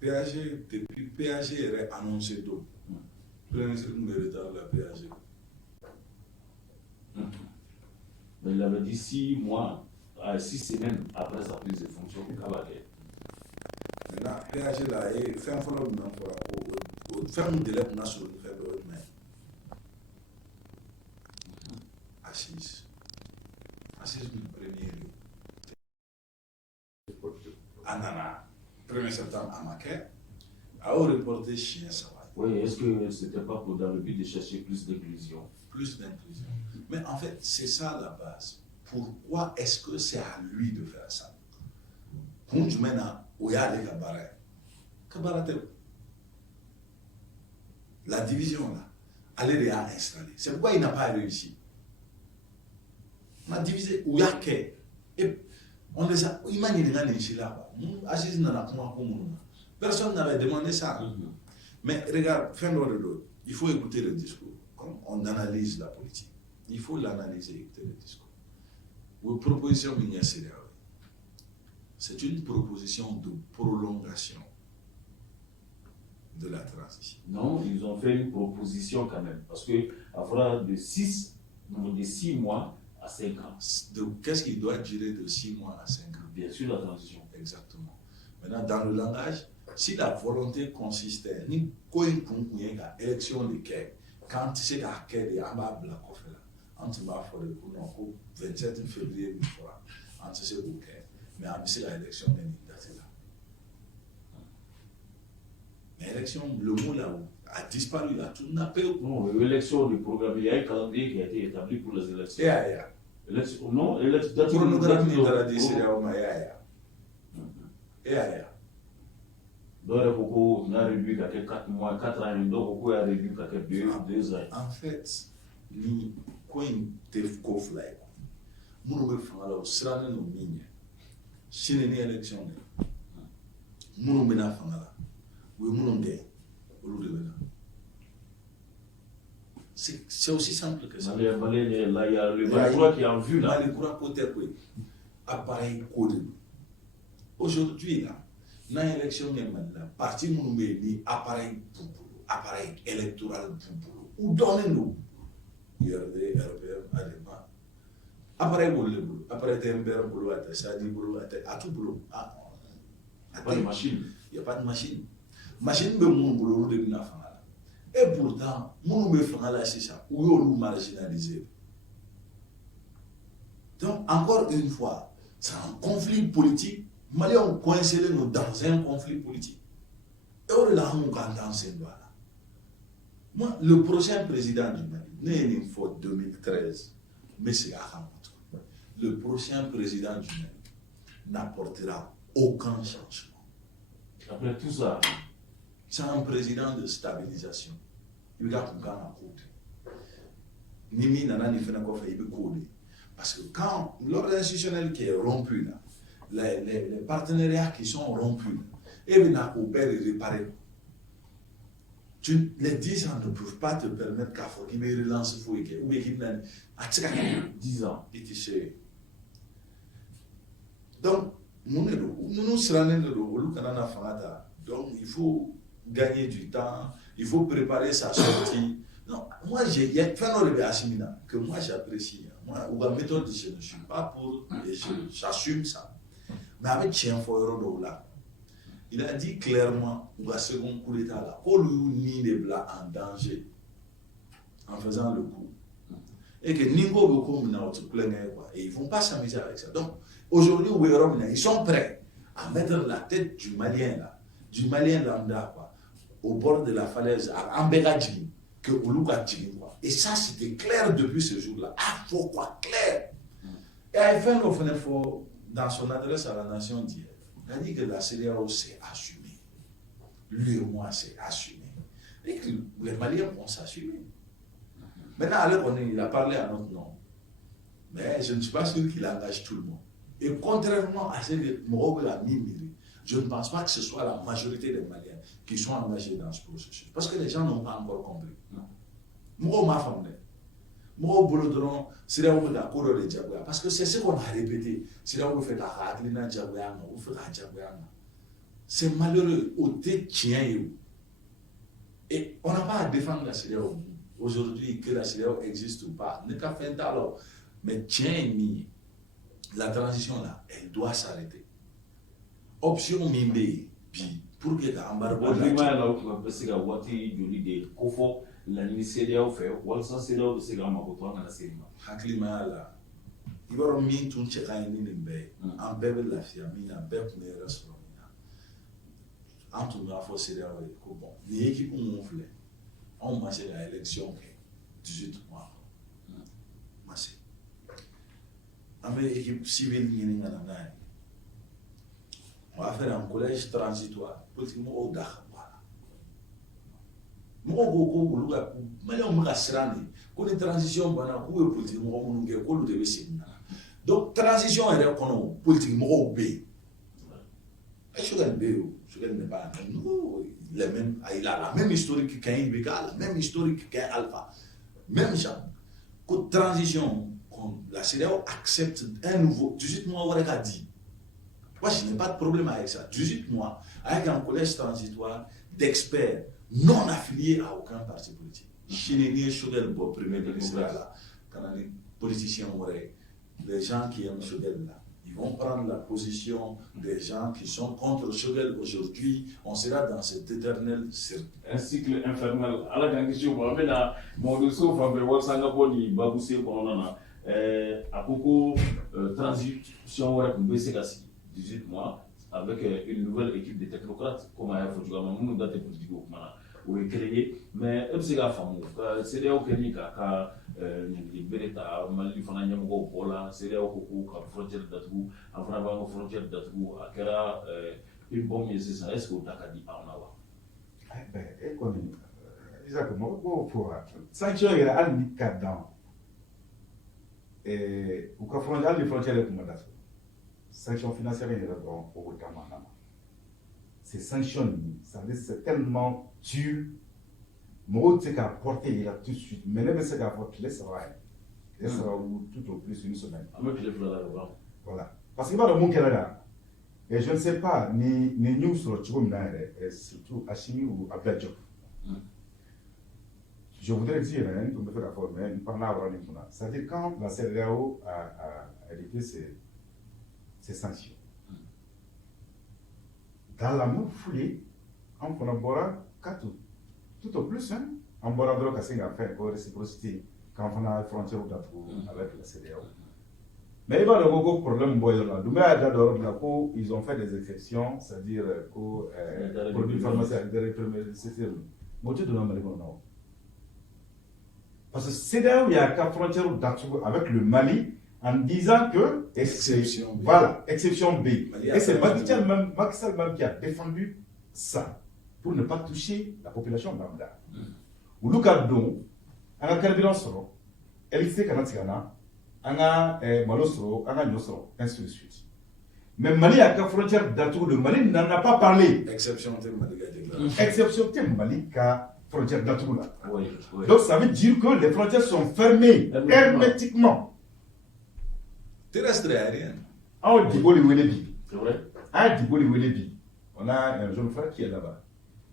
PAG depuis PAG yɛrɛ annoncé don premier ministre tun bɛ retard la PAG. Mais il avait dit 6 mois, 6 semaines après sa prise de fonction pour Kabake. Maintenant, PAG là, et fin fɔlɔ min na fɔra o fɛn min délai kun na sɔrɔ ni fɛn dɔ ye jumɛn assise min premier ye a nana 1er septembre a ma kɛ a y'o reporté siɲɛ 3. Oui, est-ce que c'était pas pour dans le but de chercher plus d'inclusion? Plus d'inclusion. Mais en fait, c'est ça la base. Pourquoi est-ce que c'est à lui de faire ça? Quand tu mènes à Oyale Kabara, la division là, elle est installée. C'est pourquoi il n'a pas réussi. On a divisé Oyake. Et on les a imaginé là. Personne n'avait demandé ça. Mais regarde, fin de l'autre, il faut écouter le discours. Comme on analyse la politique, il faut l'analyser et écouter le discours. Vos propositions, c'est une proposition de prolongation de la transition. Non, ils ont fait une proposition quand même. Parce qu'il faudra de 6 mois à 5 ans. Qu'est-ce qui doit durer de 6 mois à 5 ans? Bien sûr, la transition. Exactement. Maintenant, dans le langage, si la volonté consistait, ni quoi élection de quai, quand tu sais qu'à quai de Amba Blakoff là, on se bat pour le coup, 27 février, on se sait où quai, mais on sait l'élection de date là. Mais l'élection, le mot là a disparu là, tout n'a pas eu. Non, l'élection du programme, il y a un calendrier qui a été établi pour les élections. Non, l'élection. Chronogramme de la décision, Donc, on a réduit à 4 mois, 4 ans, donc on a réduit à 2 ans. En fait, ni quoi te kofla ko munu be fanga la sirane no minya sine ni élection ne munu be na fanga la we munu de olu de bena c'est aussi simple que ça. Là, il y a le Malikoura qui est en vue là. Malikoura côté quoi appareil codé aujourd'hui là dans l'élection ne la parti munu be ni appareil électoral ou donner-nous IRD, RPM, ADEMA. Après, après Tember, boulot, à Sadi, boulot, à tout boulot. Pas de machine. Il n'y a pas de machine. Machine, mais mon boulot, de l'Ina Fangala. Et pourtant, mon me Fangala, c'est ça. Où est-ce marginalisé? Donc, encore une fois, c'est un conflit politique. Mali, on coincé nous dans un conflit politique. Et on est là, on entend ces doigts. Moi, le prochain président du Mali, né une fois 2013, mais c'est à le prochain président du Mali n'apportera aucun changement. Après tout ça, c'est un président de stabilisation. Il va comme quand on côté. Nimi nana ni fait encore il côté. Parce que quand l'ordre institutionnel qui est rompu là, les partenariats qui sont rompus, et bien à réparer. Les 10 ans ne peuvent pas te permettre qu'à faire qu'il relance ou qu'il n'a 10 ans. Donc, nous sommes donc il faut gagner du temps, il faut préparer sa sortie. Non, moi, il y a plein de Assimina que moi j'apprécie. Moi, ou la méthode, je ne suis pas pour, et j'assume ça. Mais avec Chien Foyoro là, il a dit clairement, au second coup d'État, là, qu'on lui nie les Blancs en danger en faisant le coup. Et que Ningo Boko et ils ne vont pas s'amuser avec ça. Donc, aujourd'hui, ils sont prêts à mettre la tête du Malien lambda, quoi, au bord de la falaise, à Ambegadjin, que Oluka Djin, quoi. Et ça, c'était clair depuis ce jour-là. Ah, faut quoi, clair. Et à fin, dans son adresse à la nation d'hier, il a dit que la CEDEAO s'est assumée. Lui et moi, c'est assumé. Et que les Maliens vont s'assumer. Maintenant, alors, il a parlé à notre nom. Mais je ne suis pas sûr qu'il engage tout le monde. Et contrairement à ce que Morobe a mis, je ne pense pas que ce soit la majorité des Maliens qui sont engagés dans ce processus. Parce que les gens n'ont pas encore compris. Morobe m'a formé. mɔgɔw bolo dɔrɔn CEDEAO bɛ ka ko dɔ de jagoya parce que c'est ce qu'on a répété CEDEAO bɛ fɛ k'a ka hakilina jagoya an ma u bɛ fɛ k'a jagoya an ma c'est malheureux o tɛ tiɲɛ ye o et on n'a pas à défendre la CEDEAO aujourd'hui que la CEDEAO existe ou pas ne ka fɛn t'a la o mais tiɲɛ ye min ye la transition là elle doit s'arrêter option min bɛ yen bi pour que ka embargo o ɲuman la o tuma bɛ se ka waati joli de ko fɔ laɲini CEDEAO fɛ walasa CEDEAO bɛ se ka mago to an kana se nin ma. hakilimaya la i b'a dɔn min tun cɛ ka ɲi ni nin bɛɛ ye an bɛɛ bɛ lafiya min na bɛɛ tun bɛ yɛrɛ sɔrɔ min na an tun b'a fɔ CEDEAO ye ko bon nin équipe minnu filɛ anw ma se ka élection kɛ 18 mois ma se an bɛ équipe civile ɲini ka na n'a ye on va faire un collège transitoire politique mɔgɔw da ka bɔ a la mɔgɔw ko ko olu ka maliyɛnw bɛ ka siran de ko ni transition banna k'u ye politique mɔgɔ minnu kɛ k'olu de bɛ segin ka na donc transition yɛrɛ kɔnɔ politique mɔgɔw bɛ yen Choguel bɛ yen o Choguel n'est pas il a la même historique qu'un IBK la même historique qu'un Alpha même genre que transition la CEDEAO accepte un nouveau 18 mois wɛrɛ ka di. Moi, je n'ai pas de problème avec ça. 18 mois, avec un collège transitoire d'experts non affiliés à aucun parti politique. Je n'ai ni Choguel pour premier ministre là. Quand les politiciens, les gens qui aiment Choguel là, ils vont prendre la position des gens qui sont contre Choguel aujourd'hui. On sera dans cet éternel cercle. Un cycle infernal. À la question, on va mettre mon dossier, on va voir Singapour, ni Baboussé, qu'on a. À beaucoup transition, on va baisser la 18 mois avec une nouvelle équipe de technocrates comme à Fodjouama, nous avons des politiques ou créé, mais elle s'est famu. CEDEAO Kenika, Beretta, Mali Fananyamo, Bola, CEDEAO Koko, frontière d'Atou, en France, frontière d'Atou, Akera, une bombe, est-ce que vous avez dit en avant? Eh bien, économie. Exactement. Pour sanction, il y a un cadre. Et au cas frontière, les frontières de Kumadato. Sanctions financières, ces sanctions, c'est tellement dur. Moi, tu sais qu'à porter là tout de suite, mais même c'est qu'à porter, ça va tout au plus une semaine. Voilà. Parce qu'il y a le monde qui est là. Et je ne sais pas, ni nous sur le Tchoukoum, surtout Hachimi ou Abdel. Je voudrais dire, pour me faire la forme, c'est-à-dire quand la CEDEAO a édité ces sanctions. Dans la même foulée, on collabore tout au plus, on collabore à faire une réciprocité quand on a une frontière avec la CEDEAO. Mais il y a un gros problème, ils ont fait des exceptions, c'est-à-dire que produits pharmaceutiques, parce que CEDEAO, il y a 4 frontières avec le Mali, en disant que exception B. Voilà, exception B. Et c'est Macky Sall même qui a défendu ça pour ne pas toucher la population lambda. Ou Lucardon, on a carburant soro, électricité canadienne, on a malo soro, on a no soro, ainsi de suite. Mais Mali a 4 frontières d'Atou, le Mali n'en a pas parlé. Exception de Mali a déclaré. Exception de Mali a frontière d'Atou là. Oui. Donc ça veut dire que les frontières sont fermées hermétiquement. Terrestre et aérien. On dit Welebi. C'est vrai? Welebi. On a un jeune frère qui est là-bas.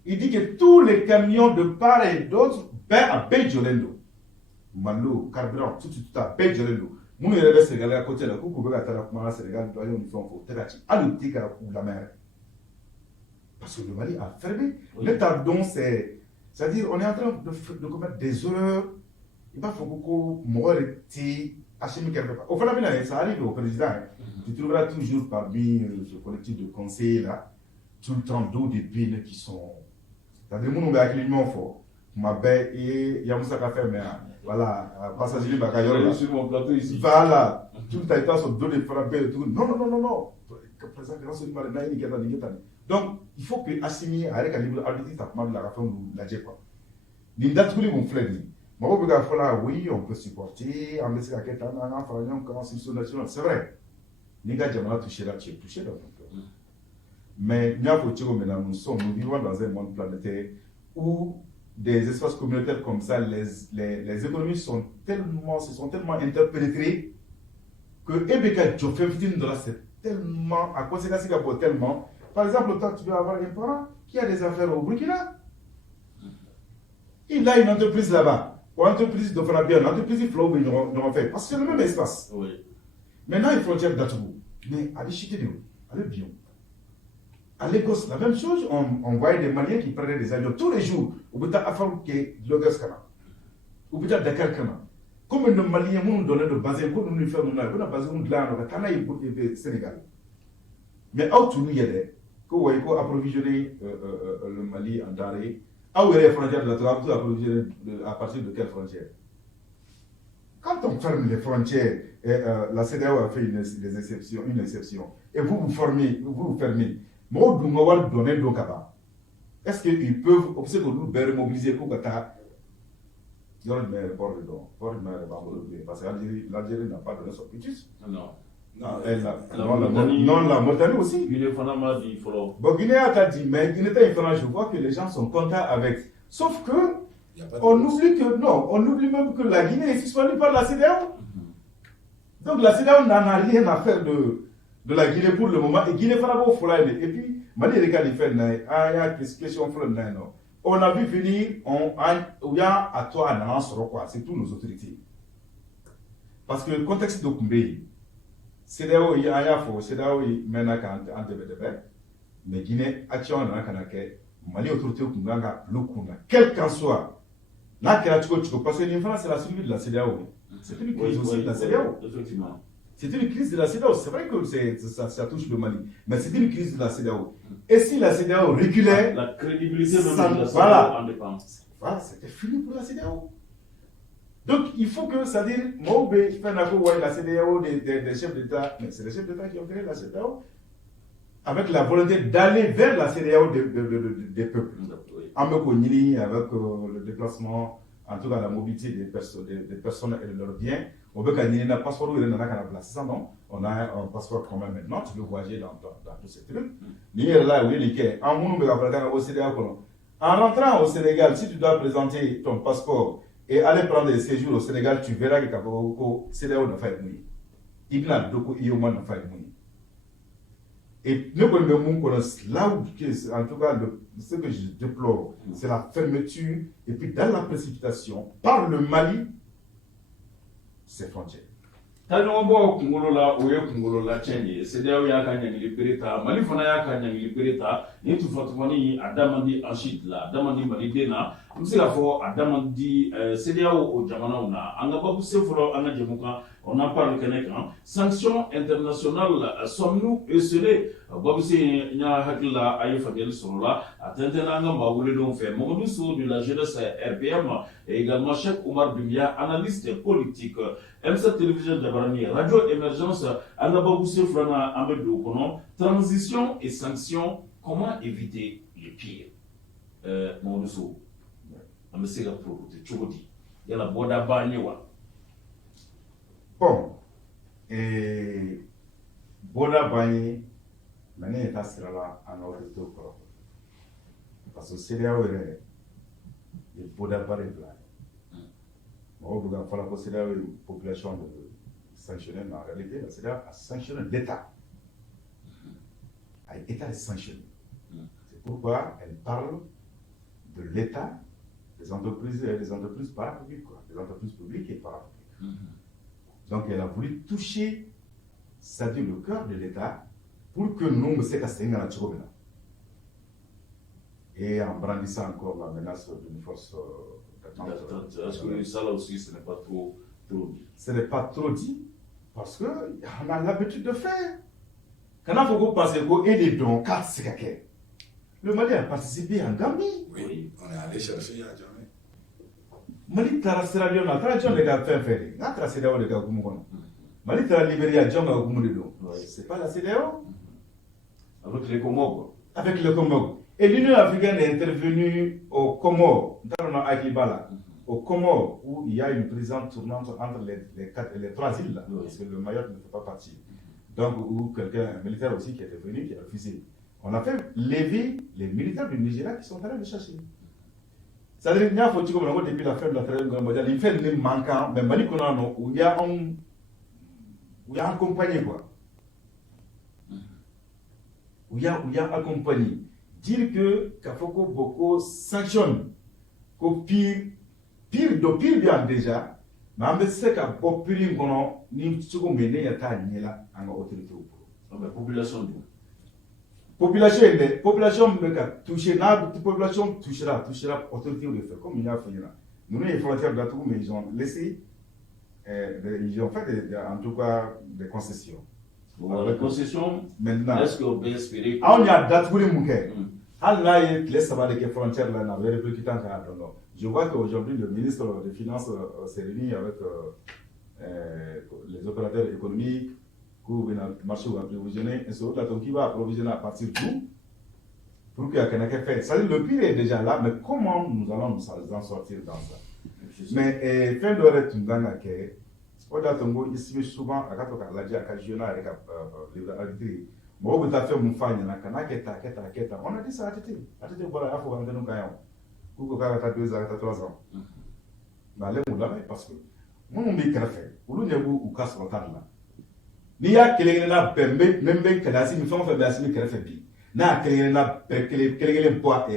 Il dit que tous les camions de part et d'autre à Béjolendo. Malo, carburant, tout à Béjolendo. Mon élève sénégalais à côté de la coupe, vous pouvez attendre comment la Sénégal doit y avoir une forme pour Terrachi. À l'outil qu'à la mer. Parce que le Mali a fermé. Le tardon, c'est-à-dire, on est en train de commettre des erreurs. Il va falloir beaucoup mourir. Au final, ça arrive au président. Tu trouveras toujours parmi ce collectif de conseillers là, tout le temps des pays qui sont. C'est-à-dire, nous avons un fort. Ma belle et Yamoussa Café, mais voilà, passager Bakayor. Sur mon plateau ici. Voilà, tout le temps sur deux de frapper et tout. Non. Donc, il faut que Assimi avec un livre arbitre ça commande la réforme de la GEPA. Les dates que vous faites. Oui, on peut supporter, on peut se faire un national. C'est vrai. Les gars, j'ai touché là, tu es touché là. Mais nous vivons dans un monde planétaire où des espaces communautaires comme ça, les économies se sont tellement interprétées que Ebeka Djofemfitine de là, c'est tellement, à conséquence, tellement. Par exemple, toi, tu dois avoir un parent qui a des affaires au Burkina. Il a une entreprise là-bas, ou une entreprise de Fanabia, une entreprise de Flow, ils ont fait. Parce que c'est le même espace. Oui. Maintenant, il faut dire d'Atoubou. Mais à l'Ichité, à l'Ebion. À Lagos, la même chose, on voyait des Maliens qui prenaient des avions tous les jours. Au bout de Afar, qui est Lagos Kana. Au bout de Dakar Kana. Comme les Maliens nous donnaient le bassin, comme nous faisons, nous avons basé de là, nous avons le Sénégal. Mais où tout nous y est, qu'on va approvisionner le Mali en denrées, où est les frontières de la Tourabe, tout approvisionner à partir de quelle frontière? Quand on ferme les frontières, la CEDEAO a fait une exception, et vous fermez. Est-ce qu'ils peuvent observer mobiliser pour que il y a une mer parce que l'Algérie n'a pas donné son quitus. Non. Non, la Mauritanie aussi. Guinée Fanama dit follow. Bon, Guinée a dit, mais Guinée je vois que les gens sont contents avec. Sauf que, on oublie même que la Guinée est suspendue par la CEDEAO. Donc la CEDEAO n'en a rien à faire de la Guinée pour le moment. Et Guinée Fanama, et puis, Mali Rekali fait, question non. On a vu venir, il y a à toi un an sur quoi, c'est tous nos autorités. Parce que le contexte de Koumbé, CEDEAO, il y a faux, CEDEAO, maintenant quand mais Guinée, action en Kanake, Mali autorité au Koumbanga, l'Okuna, quel qu'en soit, là, parce que l'influence, c'est la survie de la CEDEAO. C'est une crise aussi de la CEDEAO. Effectivement. C'est une crise de la CEDEAO. C'est vrai que ça touche le Mali, mais c'est une crise de la CEDEAO. Et si la CEDEAO reculait, la crédibilité de la CEDEAO en dépend. Voilà, c'était fini pour la CEDEAO. Donc il faut que, c'est-à-dire, Moubé, la CEDEAO des chefs d'État, mais c'est les chefs d'État qui ont créé la CEDEAO, avec la volonté d'aller vers la CEDEAO des peuples. Avec le déplacement, en tout cas la mobilité des personnes et de leurs biens. On veut qu'il y ait un passeport où il y a un place. C'est ça, non? On a un passeport quand même maintenant, tu peux voyager dans tous ces trucs. En rentrant au Sénégal, si tu dois présenter ton passeport et aller prendre des séjours au Sénégal, tu verras que CEDEAO n'a pas été. Il y a beaucoup n'a pas été. Et nous, là où, en tout cas, ce que je déplore, c'est la fermeture et puis dans la précipitation par le Mali, ses frontières. Tano bo kungolo la oye kungolo la chenye CEDEAO ya ka nyangili pereta Mali fana ya ka nyangili pereta ni tu fatumani adamandi ensuite la adamandi Mali dena msika fo adamandi CEDEAO o jamana una anga babu seforo anga jemuka on en parle kenekan sanctions internationales sommes-nous esselés babu se nya hakila ay fagel sorola atentena anga mawule don fait Mamadou Sow de la jeunesse RPM et également Cheikh Oumar Doumbia analyste politique M7 télévision Dabarani Radio Émergence Anababou Sefrana Amedo Kono transition et sanctions comment éviter le pire Mamadou Sow amesega pro de chodi yala boda banyewa. Bon, boda banye mane eta sirala autorité ko parce que CEDEAO est boda bare blanc. On doit faire la CEDEAO une population de sanctionner, mais en réalité la CEDEAO a sanctionné l'État. L'État est sanctionné. C'est pourquoi elle parle de l'État, des entreprises parapubliques, des entreprises publiques et parapubliques. Donc elle a voulu toucher, c'est-à-dire le cœur de l'État, pour que nous me séquestrions à la Tchobena. Et en brandissant encore la menace d'une force d'attente. Est-ce que ça là aussi ce n'est pas trop dit? Ce n'est pas trop dit, parce qu'on a l'habitude de faire. Quand on a passé et les dons, 4 c'est le Mali a participé en Gambie. Oui, on est allé chercher à jamais. Mali tara Sierra Leone, tara John les gars fait. N'a tara CEDEAO les gars comme Mali tara Libéria, John a comme de l'eau. C'est pas la CEDEAO. Avec les Comores. Avec le Comores. Et l'Union africaine est intervenue au Comores, dans Akibala, au Comores, où il y a une prison tournante entre les 3 îles, là, parce que le Mayotte ne fait pas partie. Donc, où un militaire aussi qui est venu, qui a refusé. On a fait lever les militaires du Nigeria qui sont allés le chercher. C'est-à-dire, il y a depuis la fin de la Troisième Guerre mondiale, il fait des manquants, mais Mali, où il y a accompagné quoi. Où il y a accompagné. Dire que Kafoko Boko sanctionne, que pire bien déjà, mais on sait que pire qu'on ni ce qu'on mène à ta niela en autorité au La population. Population touchée, la population touchera autorité de faire comme il y a fait là. Nous les frontières de la Tour, mais ils ont laissé, ils ont fait en tout cas des concessions. La concession, maintenant, est-ce qu'on peut espérer que... on y a date pour les mouquets. Allah est les savoir les frontières là, n'avait répliqué tant qu'à je vois qu'aujourd'hui le ministre des Finances s'est réuni avec les opérateurs économiques. Le marché va approvisionner, et c'est l'autre qui va approvisionner à partir d'où pour qu'il y ait quelqu'un fait. C'est-à-dire le pire est déjà là, mais comment nous allons nous en sortir dans ça? Mais fin de l'heure, tu me donnes que au-delà de ici souvent à quatre cas, la dia cajuna avec l'agriculture. Moi, vous avez fait mon fan, on a dit ça à Titi. Voilà, il faut vendre nos gagnants. Ou que tu as 2 ans, tu as 3 ans. Mais allez, vous l'avez parce que moi, on m'y fait. Ou l'on ou casse le temps là. Ni ya kelengele na bembe membe kadasi mi fon fe basi mi kere fe bi na kelengele na kelengele po a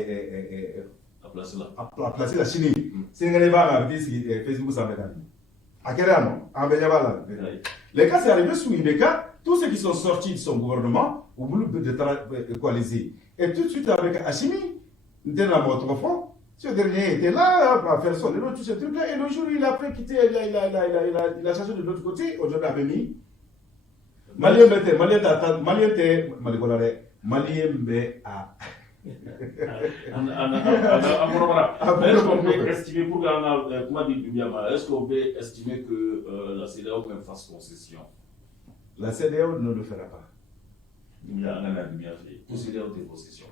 placer la Chine singale va na biti Facebook ça va akere non ambejaba là les cas c'est arrivé sous Ibeka tous ceux qui sont sortis de son gouvernement ont voulu de coaliser et tout de suite avec Hashimi était la mort trop fort ce dernier était là à faire son tout ce truc là et le jour il a pris quitté il a changé de l'autre côté aujourd'hui avait mis Malien bete, Malien te, Malien be a. Est-ce qu'on peut estimer, pour est-ce qu'on peut estimer que la CEDEAO même fasse concession? La CEDEAO ne le fera pas. Il y a un lumière, considère des concessions.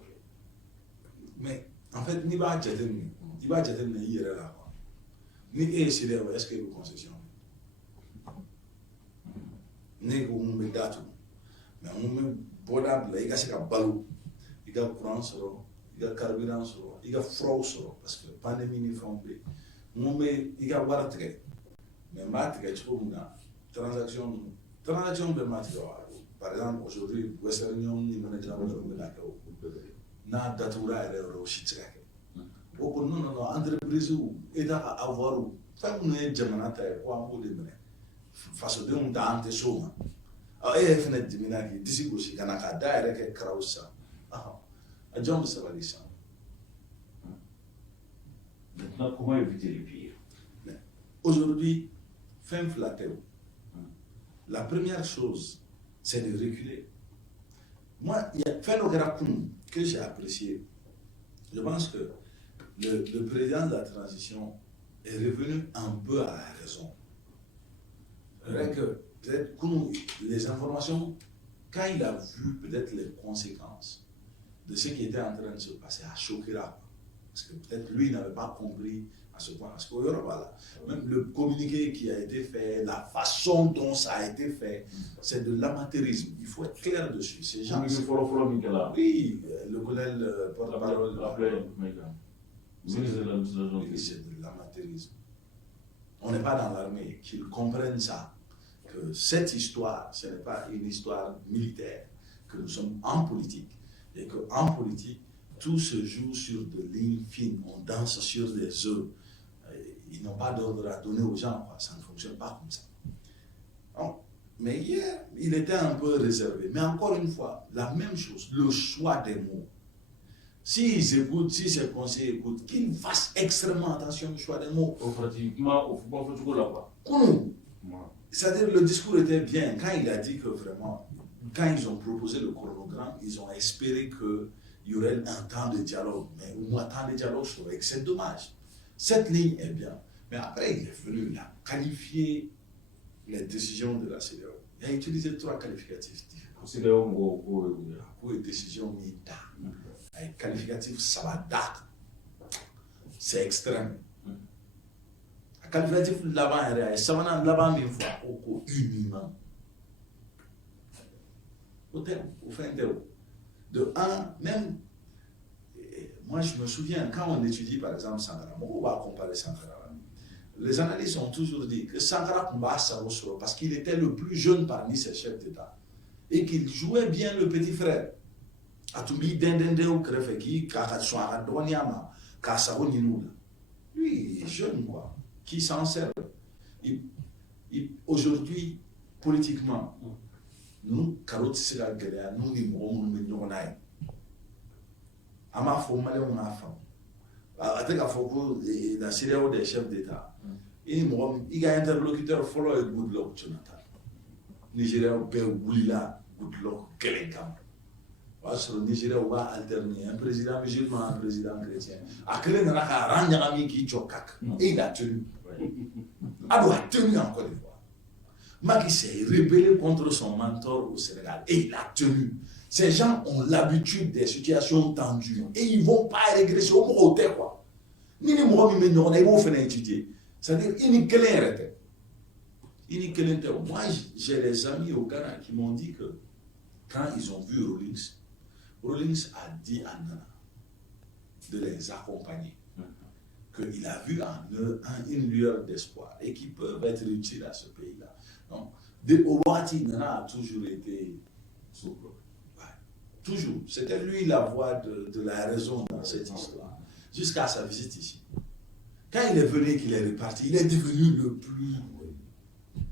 Mais en fait, ni va jeter ni ira là. Ni CEDEAO, est-ce qu'il y a une concession? Ni ko mun be datu mais mun be boda bla iga se ka balu iga courant soro iga carburant soro iga froid soro parce que pandémie ni fond be mun be iga wara tege mais ma tege ci ko muna transaction be ma tege par exemple aujourd'hui Western Union ni mena jama do be la ko na datura ere ro shi tege ko non entreprise ou état avoir fa mun e jamana ta ko ambo de mena façon de un temps de soma et fenêtre dimina qui d'ici aussi kana ka daire que krausa a jambe ça va ça maintenant comment éviter le pire? Aujourd'hui fin flatté la première chose c'est de reculer. Moi il y a fait le que j'ai apprécié. Je pense que le président de la transition est revenu un peu à la raison. C'est que peut-être les informations, quand il a vu peut-être les conséquences de ce qui était en train de se passer, a choqué là. Parce que peut-être lui n'avait pas compris à ce point. Parce qu'au Yoruba, même le communiqué qui a été fait, la façon dont ça a été fait, c'est de l'amateurisme. Il faut être clair dessus. Ces gens. Oui, le colonel porte-parole. C'est de l'amateurisme. On n'est pas dans l'armée, qu'ils comprennent ça, que cette histoire, ce n'est pas une histoire militaire, que nous sommes en politique, et qu'en politique, tout se joue sur des lignes fines, on danse sur des œufs. Ils n'ont pas d'ordre à donner aux gens, quoi. Ça ne fonctionne pas comme ça. Donc, mais hier, il était un peu réservé. Mais encore une fois, la même chose, le choix des mots. S'ils écoutent, si ces conseillers écoutent, qu'ils fassent extrêmement attention au choix des mots. Pratiquement, au football, là-bas. C'est-à-dire, le discours était bien. Quand il a dit que vraiment, quand ils ont proposé le chronogramme, ils ont espéré qu'il y aurait un temps de dialogue. Mais au moins, temps de dialogue, je trouvais que c'est dommage. Cette ligne est bien. Mais après, il est venu, il a qualifié les décisions de la CEDEAO. Il a utilisé 3 qualificatifs différents. CEDEAO, décision MITA. Un qualificatif Sabadak. C'est extrême. Un qualificatif là-bas, il y a Sabana là-bas, mais il faut uniment. Au terme, au fin de un, même Moi, je me souviens, quand on étudie par exemple Sankara, on va comparer Sankara. Les analystes ont toujours dit que Sankara combat Sarosoro parce qu'il était le plus jeune parmi ses chefs d'État et qu'il jouait bien le petit frère. Atumbi Dendende ou Krefeki, Kakatsuara Donyama, Kasaro Ninoula. Lui, il est jeune, quoi, qui s'en sert. Aujourd'hui, politiquement, nous, Karot Sira Gerea, nous, nous, nous, Ama fo malé on a fam. Ate ka fo ko la Syrie des chefs d'État. Il y a un interlocuteur follow et Goodluck Jonathan. Nigeria au père Goulila, Goodluck Kelenkam. Parce que le Nigeria va alterner un président musulman, un président chrétien. A Kelen Raka Ranyami qui chokak. Et il a tenu. Ado a tenu en Côte d'Ivoire. Macky s'est rebellé contre son mentor au Sénégal. Et il a tenu. Ces gens ont l'habitude des situations tendues et ils ne vont pas régresser au côté quoi. Ni les mots ils vont faire étudier. C'est-à-dire ils ne Moi j'ai des amis au Ghana qui m'ont dit que quand ils ont vu Rawlings a dit à Nana de les accompagner, qu'il a vu en eux une lueur d'espoir et qu'ils peuvent être utiles à ce pays-là. Donc, de Owati Nana a toujours été souple. Toujours. C'était lui la voix de la raison dans cette histoire. Jusqu'à sa visite ici. Quand il est venu et qu'il est reparti, il est devenu le plus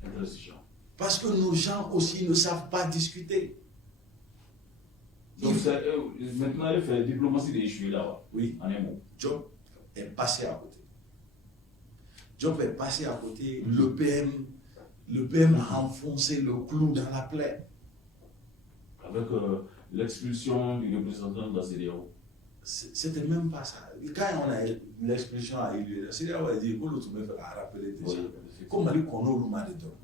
intransigeant. Parce que nos gens aussi ne savent pas discuter. Donc maintenant, il fait diplomatie des issues là-bas. Oui. En un mot. Job est passé à côté. Job est passé à côté. Le PM a enfoncé le clou dans la plaie. Avec l'expulsion du représentant de la CEDEAO. C'était même pas ça. Quand on a l'expulsion a eu lieu, la CEDEAO a dit que l'autre me fait rappeler déjà. Comme on dit qu'on a le mal de temps.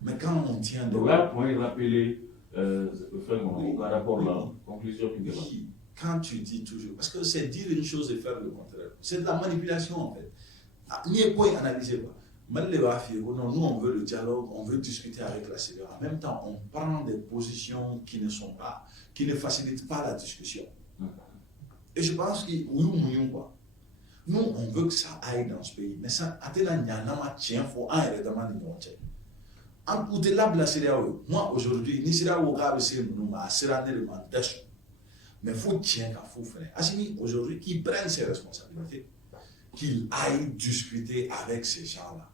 Mais quand on tient de. Donc là, pour rappeler, par rapport à la conclusion du débat. Quand tu dis toujours, parce que c'est dire une chose et faire le contraire. C'est de la manipulation en fait. Ni quoi analyser quoi. Non, nous on veut le dialogue, on veut discuter avec la CEDEAO. En même temps, on prend des positions qui ne facilitent pas la discussion. Et je pense que nous, on veut que ça aille dans ce pays. Mais ça, au-delà de la CEDEAO, moi aujourd'hui, ni CEDEAO mais il faut tiens qu'à faut faire. Assimi aujourd'hui, qu'ils prennent ses responsabilités, qu'ils aillent discuter avec ces gens-là.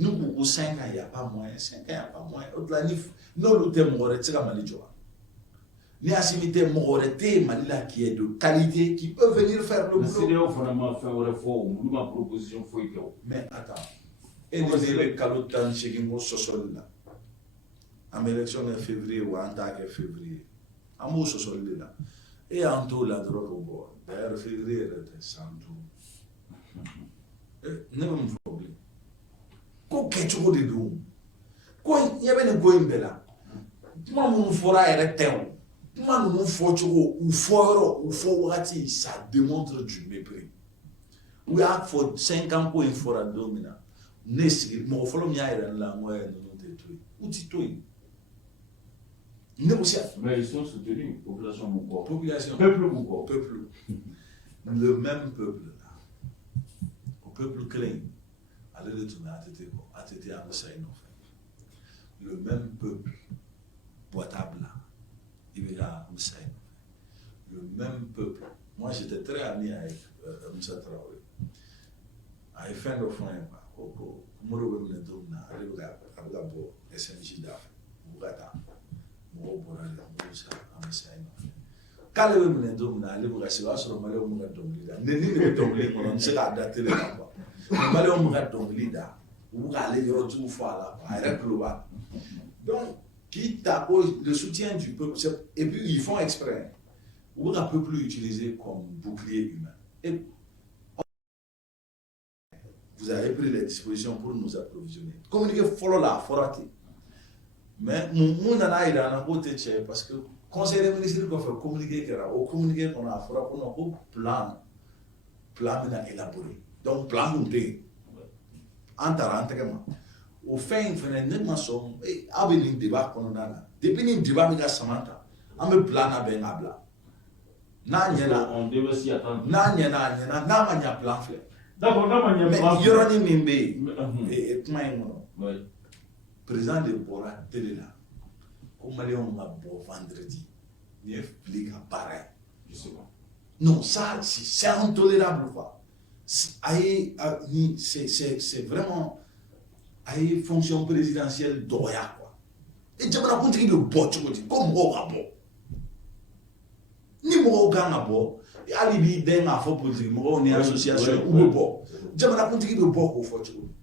Nous, pour 5 ans, il n'y a pas moyen. 5 ans, il n'y a pas moyen. Au-delà, nous, nous sommes morts, c'est comme Malijoa. Ni assimité moralité, Malila qui est de qualité, qui peut venir faire le boulot. C'est vraiment faire un réforme, nous, ma proposition, faut y faire. Mais attends. Et nous, les calotan, chez qui nous sommes là. En élection en février ou en tant que février. En mot, ce sont là. Et en tout, la drogue au bord. D'ailleurs, février, était sans tout. Ne me problème. Ko kecho de dum. Ko yabe ne go imbela. Tuma mun fora ere tew. Tuma mun fo chugo ou foro ou fo wati ça démontre du mépris. We ask for 5 ans pour une fora domina. Nesi mo folo mi ayra la mo e no te tui. Uti tui. Mais ils sont soutenus, population Mouko. Population. Peuple Mouko. Peuple. Le même peuple là. Au peuple clé. Allez retourner à Tété à Moussaïn en fait. Le même peuple. Boitable là. Il va à Moussaïn. Le même peuple. Moi j'étais très ami avec Moussa Traoré. Avec fin de fin. Mouro Wemne Domna. Allez vousabo SMJ d'Afrique. Bougata. Quand le monde est dominé, les Bourgasiwa sont malheureux au monde dominé. Ne dominé, on ne sait pas dater les gens. Malheureux au monde dominé, vous allez y retrouver là, avec le bas. Donc, quitte à le soutien du peuple, et puis ils font exprès. Vous ne pouvez plus utiliser comme bouclier humain. Et vous avez pris les dispositions pour nous approvisionner. Communiquer follow la forate. Mais nous n'avons pas été parce que le conseil des ministres a fait communiquer qu'on a fait un plan élaboré. Donc, plan monté. Au fin, nous avons un débat. Depuis le débat, nous avons un plan à n'a ɲɛna On devait s'y attendre. n'a ma ɲa plan filɛ D'accord, n'a ma ɲɛ mais plan filɛ. yɔrɔnin min bɛ Mhm. yen kuma in kɔnɔ Ouais. président de bɔra télé la ko maliyɛnw ka bɔ vendredi ni ye fili ka baara ye Justement. non ça c'est intolérable quoi c'est vraiment a ye fonction présidentielle dɔgɔya quoi et jamanakuntigi bɛ bɔ cogo di ko mɔgɔw ka bɔ ni mɔgɔw kan ka bɔ hali b'i den k'a fɔ politique mɔgɔw ni association u bɛ bɔ jamanakuntigi bɛ bɔ k'o fɔ cogo di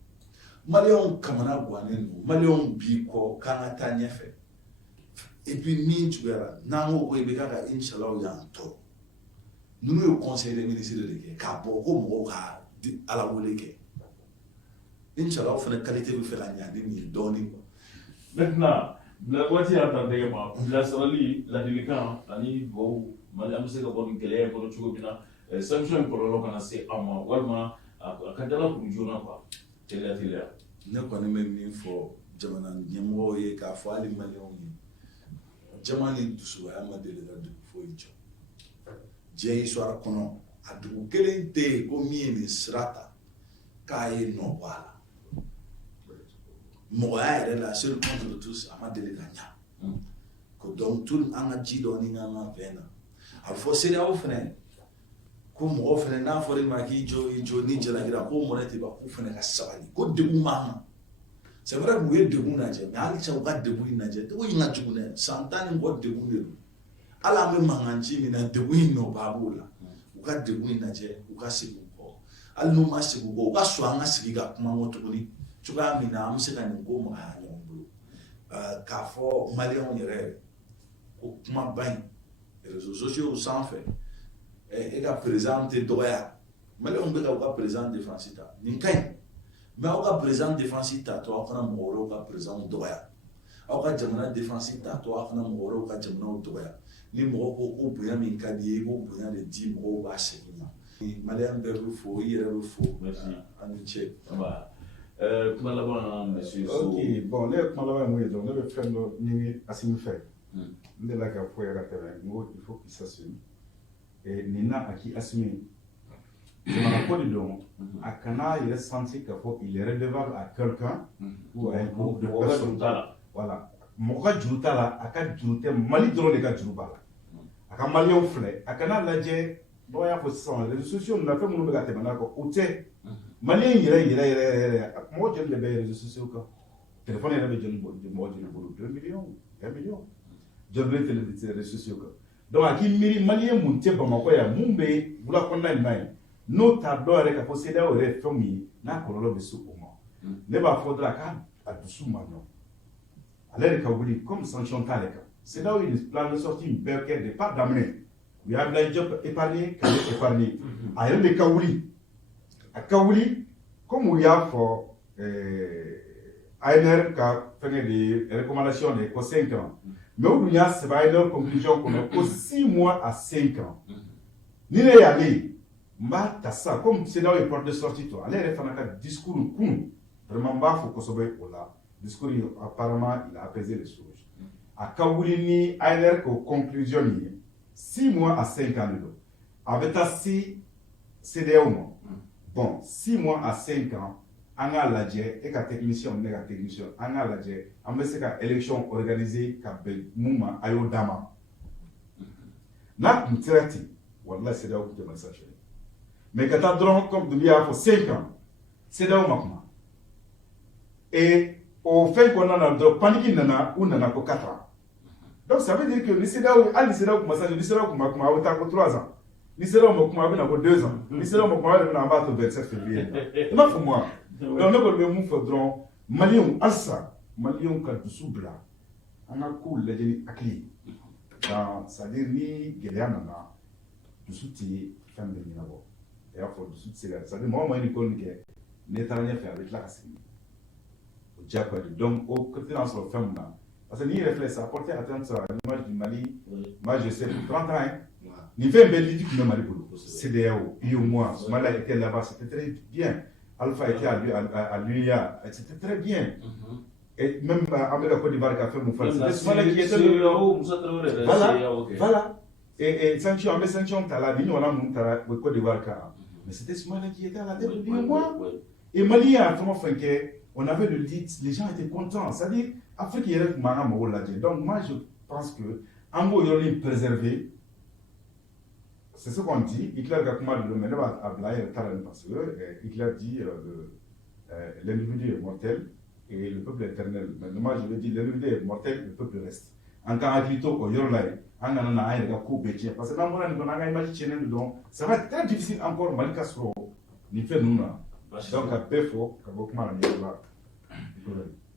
maliyɛnw kamana gannen don maliyɛnw b'i kɔ k'an ka taa ɲɛfɛ et puis min juguyara n'an ko ko i bɛ k'a ka inshallah y'an tɔɔrɔ ninnu ye conseil des ministres de kɛ k'a bɔ ko mɔgɔw ka ala wele kɛ inshallah fana qualité bɛ fɛ ka ɲa ni nin ye dɔɔnin quoi. Maintenant, waati y'a ta dɛgɛ ma bilasirali ladilikan ani dugawu mali an bɛ se ka bɔ nin gɛlɛya in kɔnɔ cogo min na sanction in kɔlɔlɔ kana se an ma walima a ka dala kuru joona quoi teliya teliya. Ne kɔni bɛ min fɔ jamana ɲɛmɔgɔw ye k'a fɔ hali maliyɛnw ye jama ni dusubaya ma deli ka dugu foyi jɔ diɲɛ histoire kɔnɔ a dugu kelen tɛ yen ko min ye nin sira ta k'a ye nɔ bɔ a la mɔgɔya yɛrɛ la seul contre tous a ma deli ka ɲa ko donc tout an ka ji dɔ ni an ka fɛn na a bɛ fɔ CEDEAO fɛnɛ ko mɔgɔ fɛnɛ n'a fɔra i ma k'i jɔ ni jalakira ko mɔnɛ tɛ ban k'u fɛnɛ ka sabali ko degun b'an kan c'est vrai k'u ye degun lajɛ mais halisa u ka degun in lajɛ degun in ka jugu dɛ san 10 ni kɔ degun de don hali an bɛ mankan ci min na degun in nɔba b'o la u ka degun in lajɛ u ka segin u kɔ hali n'u ma segin u kɔ u ka sɔn an ka sigi ka kuma kɔ tuguni cogoya min na an bɛ se ka nin ko magaya ɲɔgɔn bolo k'a fɔ maliyɛnw yɛrɛ ko kuma ba in réseaux sociaux sanfɛ e ka président tɛ dɔgɔya maliyɛnw bɛ ka u ka président défense ta nin ka ɲi mais aw ka président défense ta to aw kana mɔgɔ wɛrɛw ka président dɔgɔya aw ka jamana défense ta to aw kana mɔgɔ wɛrɛw ka jamanaw dɔgɔya ni mɔgɔ ko ko bonya min ka di ye i b'o bonya de di mɔgɔw b'a segin ma maliyɛn bɛɛ bɛ fo i yɛrɛ bɛ fo a ni ce. Kuma laban na monsieur Sow. Ok, bon ne ye kuma laban ye mun ye dɔrɔn ne bɛ fɛn dɔ ɲini Asimi fɛ n delila ka fɔ yɛrɛ ka tɛmɛ n ko il faut qu'il s'assume nin na a k'i Asimi jamana ko de don a kana yɛrɛ sentir k'a fɔ il est redevable à quelqu'un ou à un groupe de personnes voilà mɔgɔ ka juru t'a la a ka juru tɛ Mali dɔrɔn de ka juru b'a la a ka maliyɛnw filɛ a kana lajɛ dɔw y'a fɔ sisan réseaux sociaux na fɛn minnu bɛ ka tɛmɛ n'a kɔ o tɛ maliyɛn yɛrɛ mɔgɔ joli de bɛ réseaux sociaux kan téléphone yɛrɛ bɛ mɔgɔ joli bolo 2 millions 1 million joli bɛ réseaux sociaux kan donc a k'i miiri maliyɛn mun tɛ Bamakɔ yan mun bɛ wula kɔnɔna in na yen n'o t'a dɔn yɛrɛ k'a fɔ CEDEAO yɛrɛ ye fɛn min ye n'a kɔlɔlɔ bɛ se o ma ne b'a fɔ dɔrɔn a k'a dusu ma nɔ ale de ka wuli comme sanction t'ale kan CEDEAO ye nin plan de sortie in bɛɛ kɛ départ daminɛ u y'a bila Diop épargné k'ale épargné a yɛrɛ de ka wuli a ka wuli comme u y'a fɔ ANR ka fɛngɛ de ye recommandation de ye ko 5 ans mais u dun y'a sɛbɛn ANR conclusion kɔnɔ ko 6 mois à 5 ans ni ne y'ale ye n b'a ta sa comme CEDEAO ye porte de sortie to ale yɛrɛ fana ka discours kunun vraiment n b'a fɔ kosɛbɛ o la discours apparemment il a apaisé les choses a ka wuli ni ANR ko conclusion min ye 6 mois à 5 ans de don a bɛ taa se CEDEAO ma bon 6 mois à 5 ans an k'a lajɛ e ka technicien ne ka technicien an k'a lajɛ an bɛ se ka élection organiser ka bɛn mun ma a y'o d'a ma n'a tun sera ten walahi CEDEAO tun tɛ Mali sanctionné mais ka taa dɔrɔn comme Dunbiya y'a fɔ 5 ans CEDEAO ma kuma et o fɛn kɔnɔna na dɔrɔn panique nana u nana ko 4 ans donc ça veut dire que ni CEDEAO hali ni CEDEAO tun ma sanctionné ni CEDEAO tun ma kuma a bɛ taa ko 3 ans ni CEDEAO ma kuma a bɛ na ko 2 ans ni CEDEAO ma kuma a bɛ na an b'a to 27 février i m'a fɔ moi donc ne kɔni bɛ mun fɔ dɔrɔn maliyɛnw halisa maliyɛnw ka dusu bila an ka kow lajɛ ni hakili ye c'est à dire ni gɛlɛya nana dusu tɛ fɛn bɛɛ ɲɛnabɔ a y'a fɔ dusu tɛ se ka c'est à dire mɔgɔ ma nin ko nin kɛ n'i taara ɲɛfɛ a bɛ tila ka segin o diyagoya de donc o tɛna sɔrɔ fɛn min na parce que n'i yɛrɛ filɛ ça a porté atteinte à l'image du Mali moi je sais pour 30 ans hein nin fɛn bɛɛ lidi tun bɛ Mali bolo CEDEAO UEMOA Mali était là-bas c'était très bien Alpha était à l'UEA c'était très bien et même avec la Côte d'Ivoire qui a fait mon frère c'était Soumala qui était voilà Et sanction, mais sanction, t'as la ligne, on a monté au Côte d'Ivoire. Mais c'était Soumana qui était à la tête du mois. Et Mali, on avait le lead, les gens étaient contents. C'est-à-dire, Afrique, il y avait donc moi, je pense que en gros, il y a préservé. C'est ce qu'on dit. Hitler a commandé le mener à Blair parce que Hitler dit l'individu est mortel et le peuple est éternel. Mais moi, je veux dire l'individu est mortel, le peuple reste. En tant qu'agrito, il y a un coup bétier. Parce que dans mon image, ça va être très difficile encore, Malika Sro, ni fait nous. Donc, à Pefo, Kabokman, il y a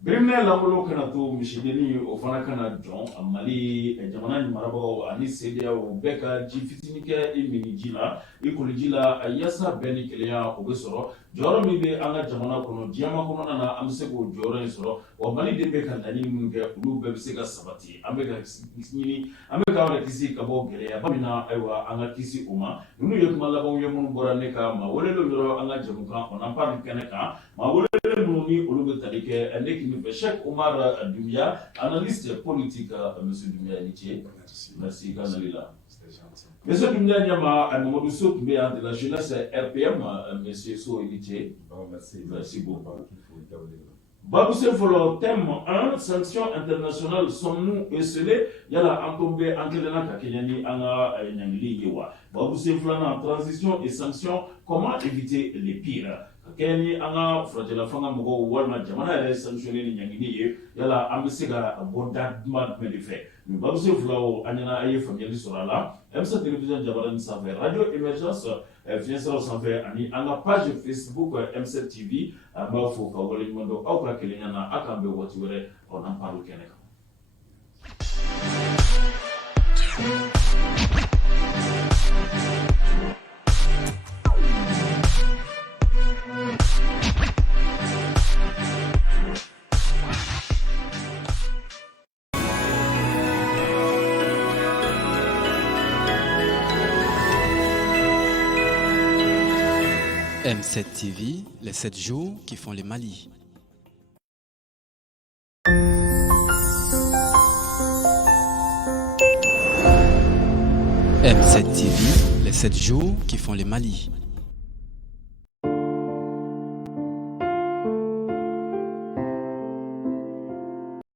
Biremne langolo kana to mishideni o fana kana John Mali jamana ni marabo ani sedia o beka ji fitinike imini jila ikoli jila ayasa beni kelea o besoro joro mi be anga jamana kono diama kono na amsego joro isoro o Mali de beka ndani munge ulu be bisega sabati amega nyini amega wala kisi kabo gelea bamina aywa anga kisi uma nunu yekuma labo yemun borane ka ma wolelo joro anga jamuka on ampar keneka ma wolelo mununi ulu be talike andeki Cheikh Omar Doumbia, analyste politique, Monsieur Doumbia Nitié. Merci, Ganalila. Monsieur Doumbia Nyama, Mamadou Soukmé de la jeunesse RPM, Monsieur So Nitié. Merci beaucoup. Babou Sefolo, thème 1, sanctions internationales, sommes-nous esselés? Yala Antombe, Ankelena Kakenyani, Anga, Nyangli Yewa. Babou Sefolo, transition et sanctions, comment éviter les pires? Kenny anga fragile fanga mugo walma jamana ele sanctionné ni nyangini ye yala ambisiga boda mat medife mi babse flow anyana aye famille sorala MC télévision jabaran savé radio émergence financière savé ani anga page Facebook MC TV ba fo ka wala nyundo au ka kelenya akambe wati were on en parle keneka M7 TV, les 7 jours qui font le Mali. M7 TV, les 7 jours qui font le Mali.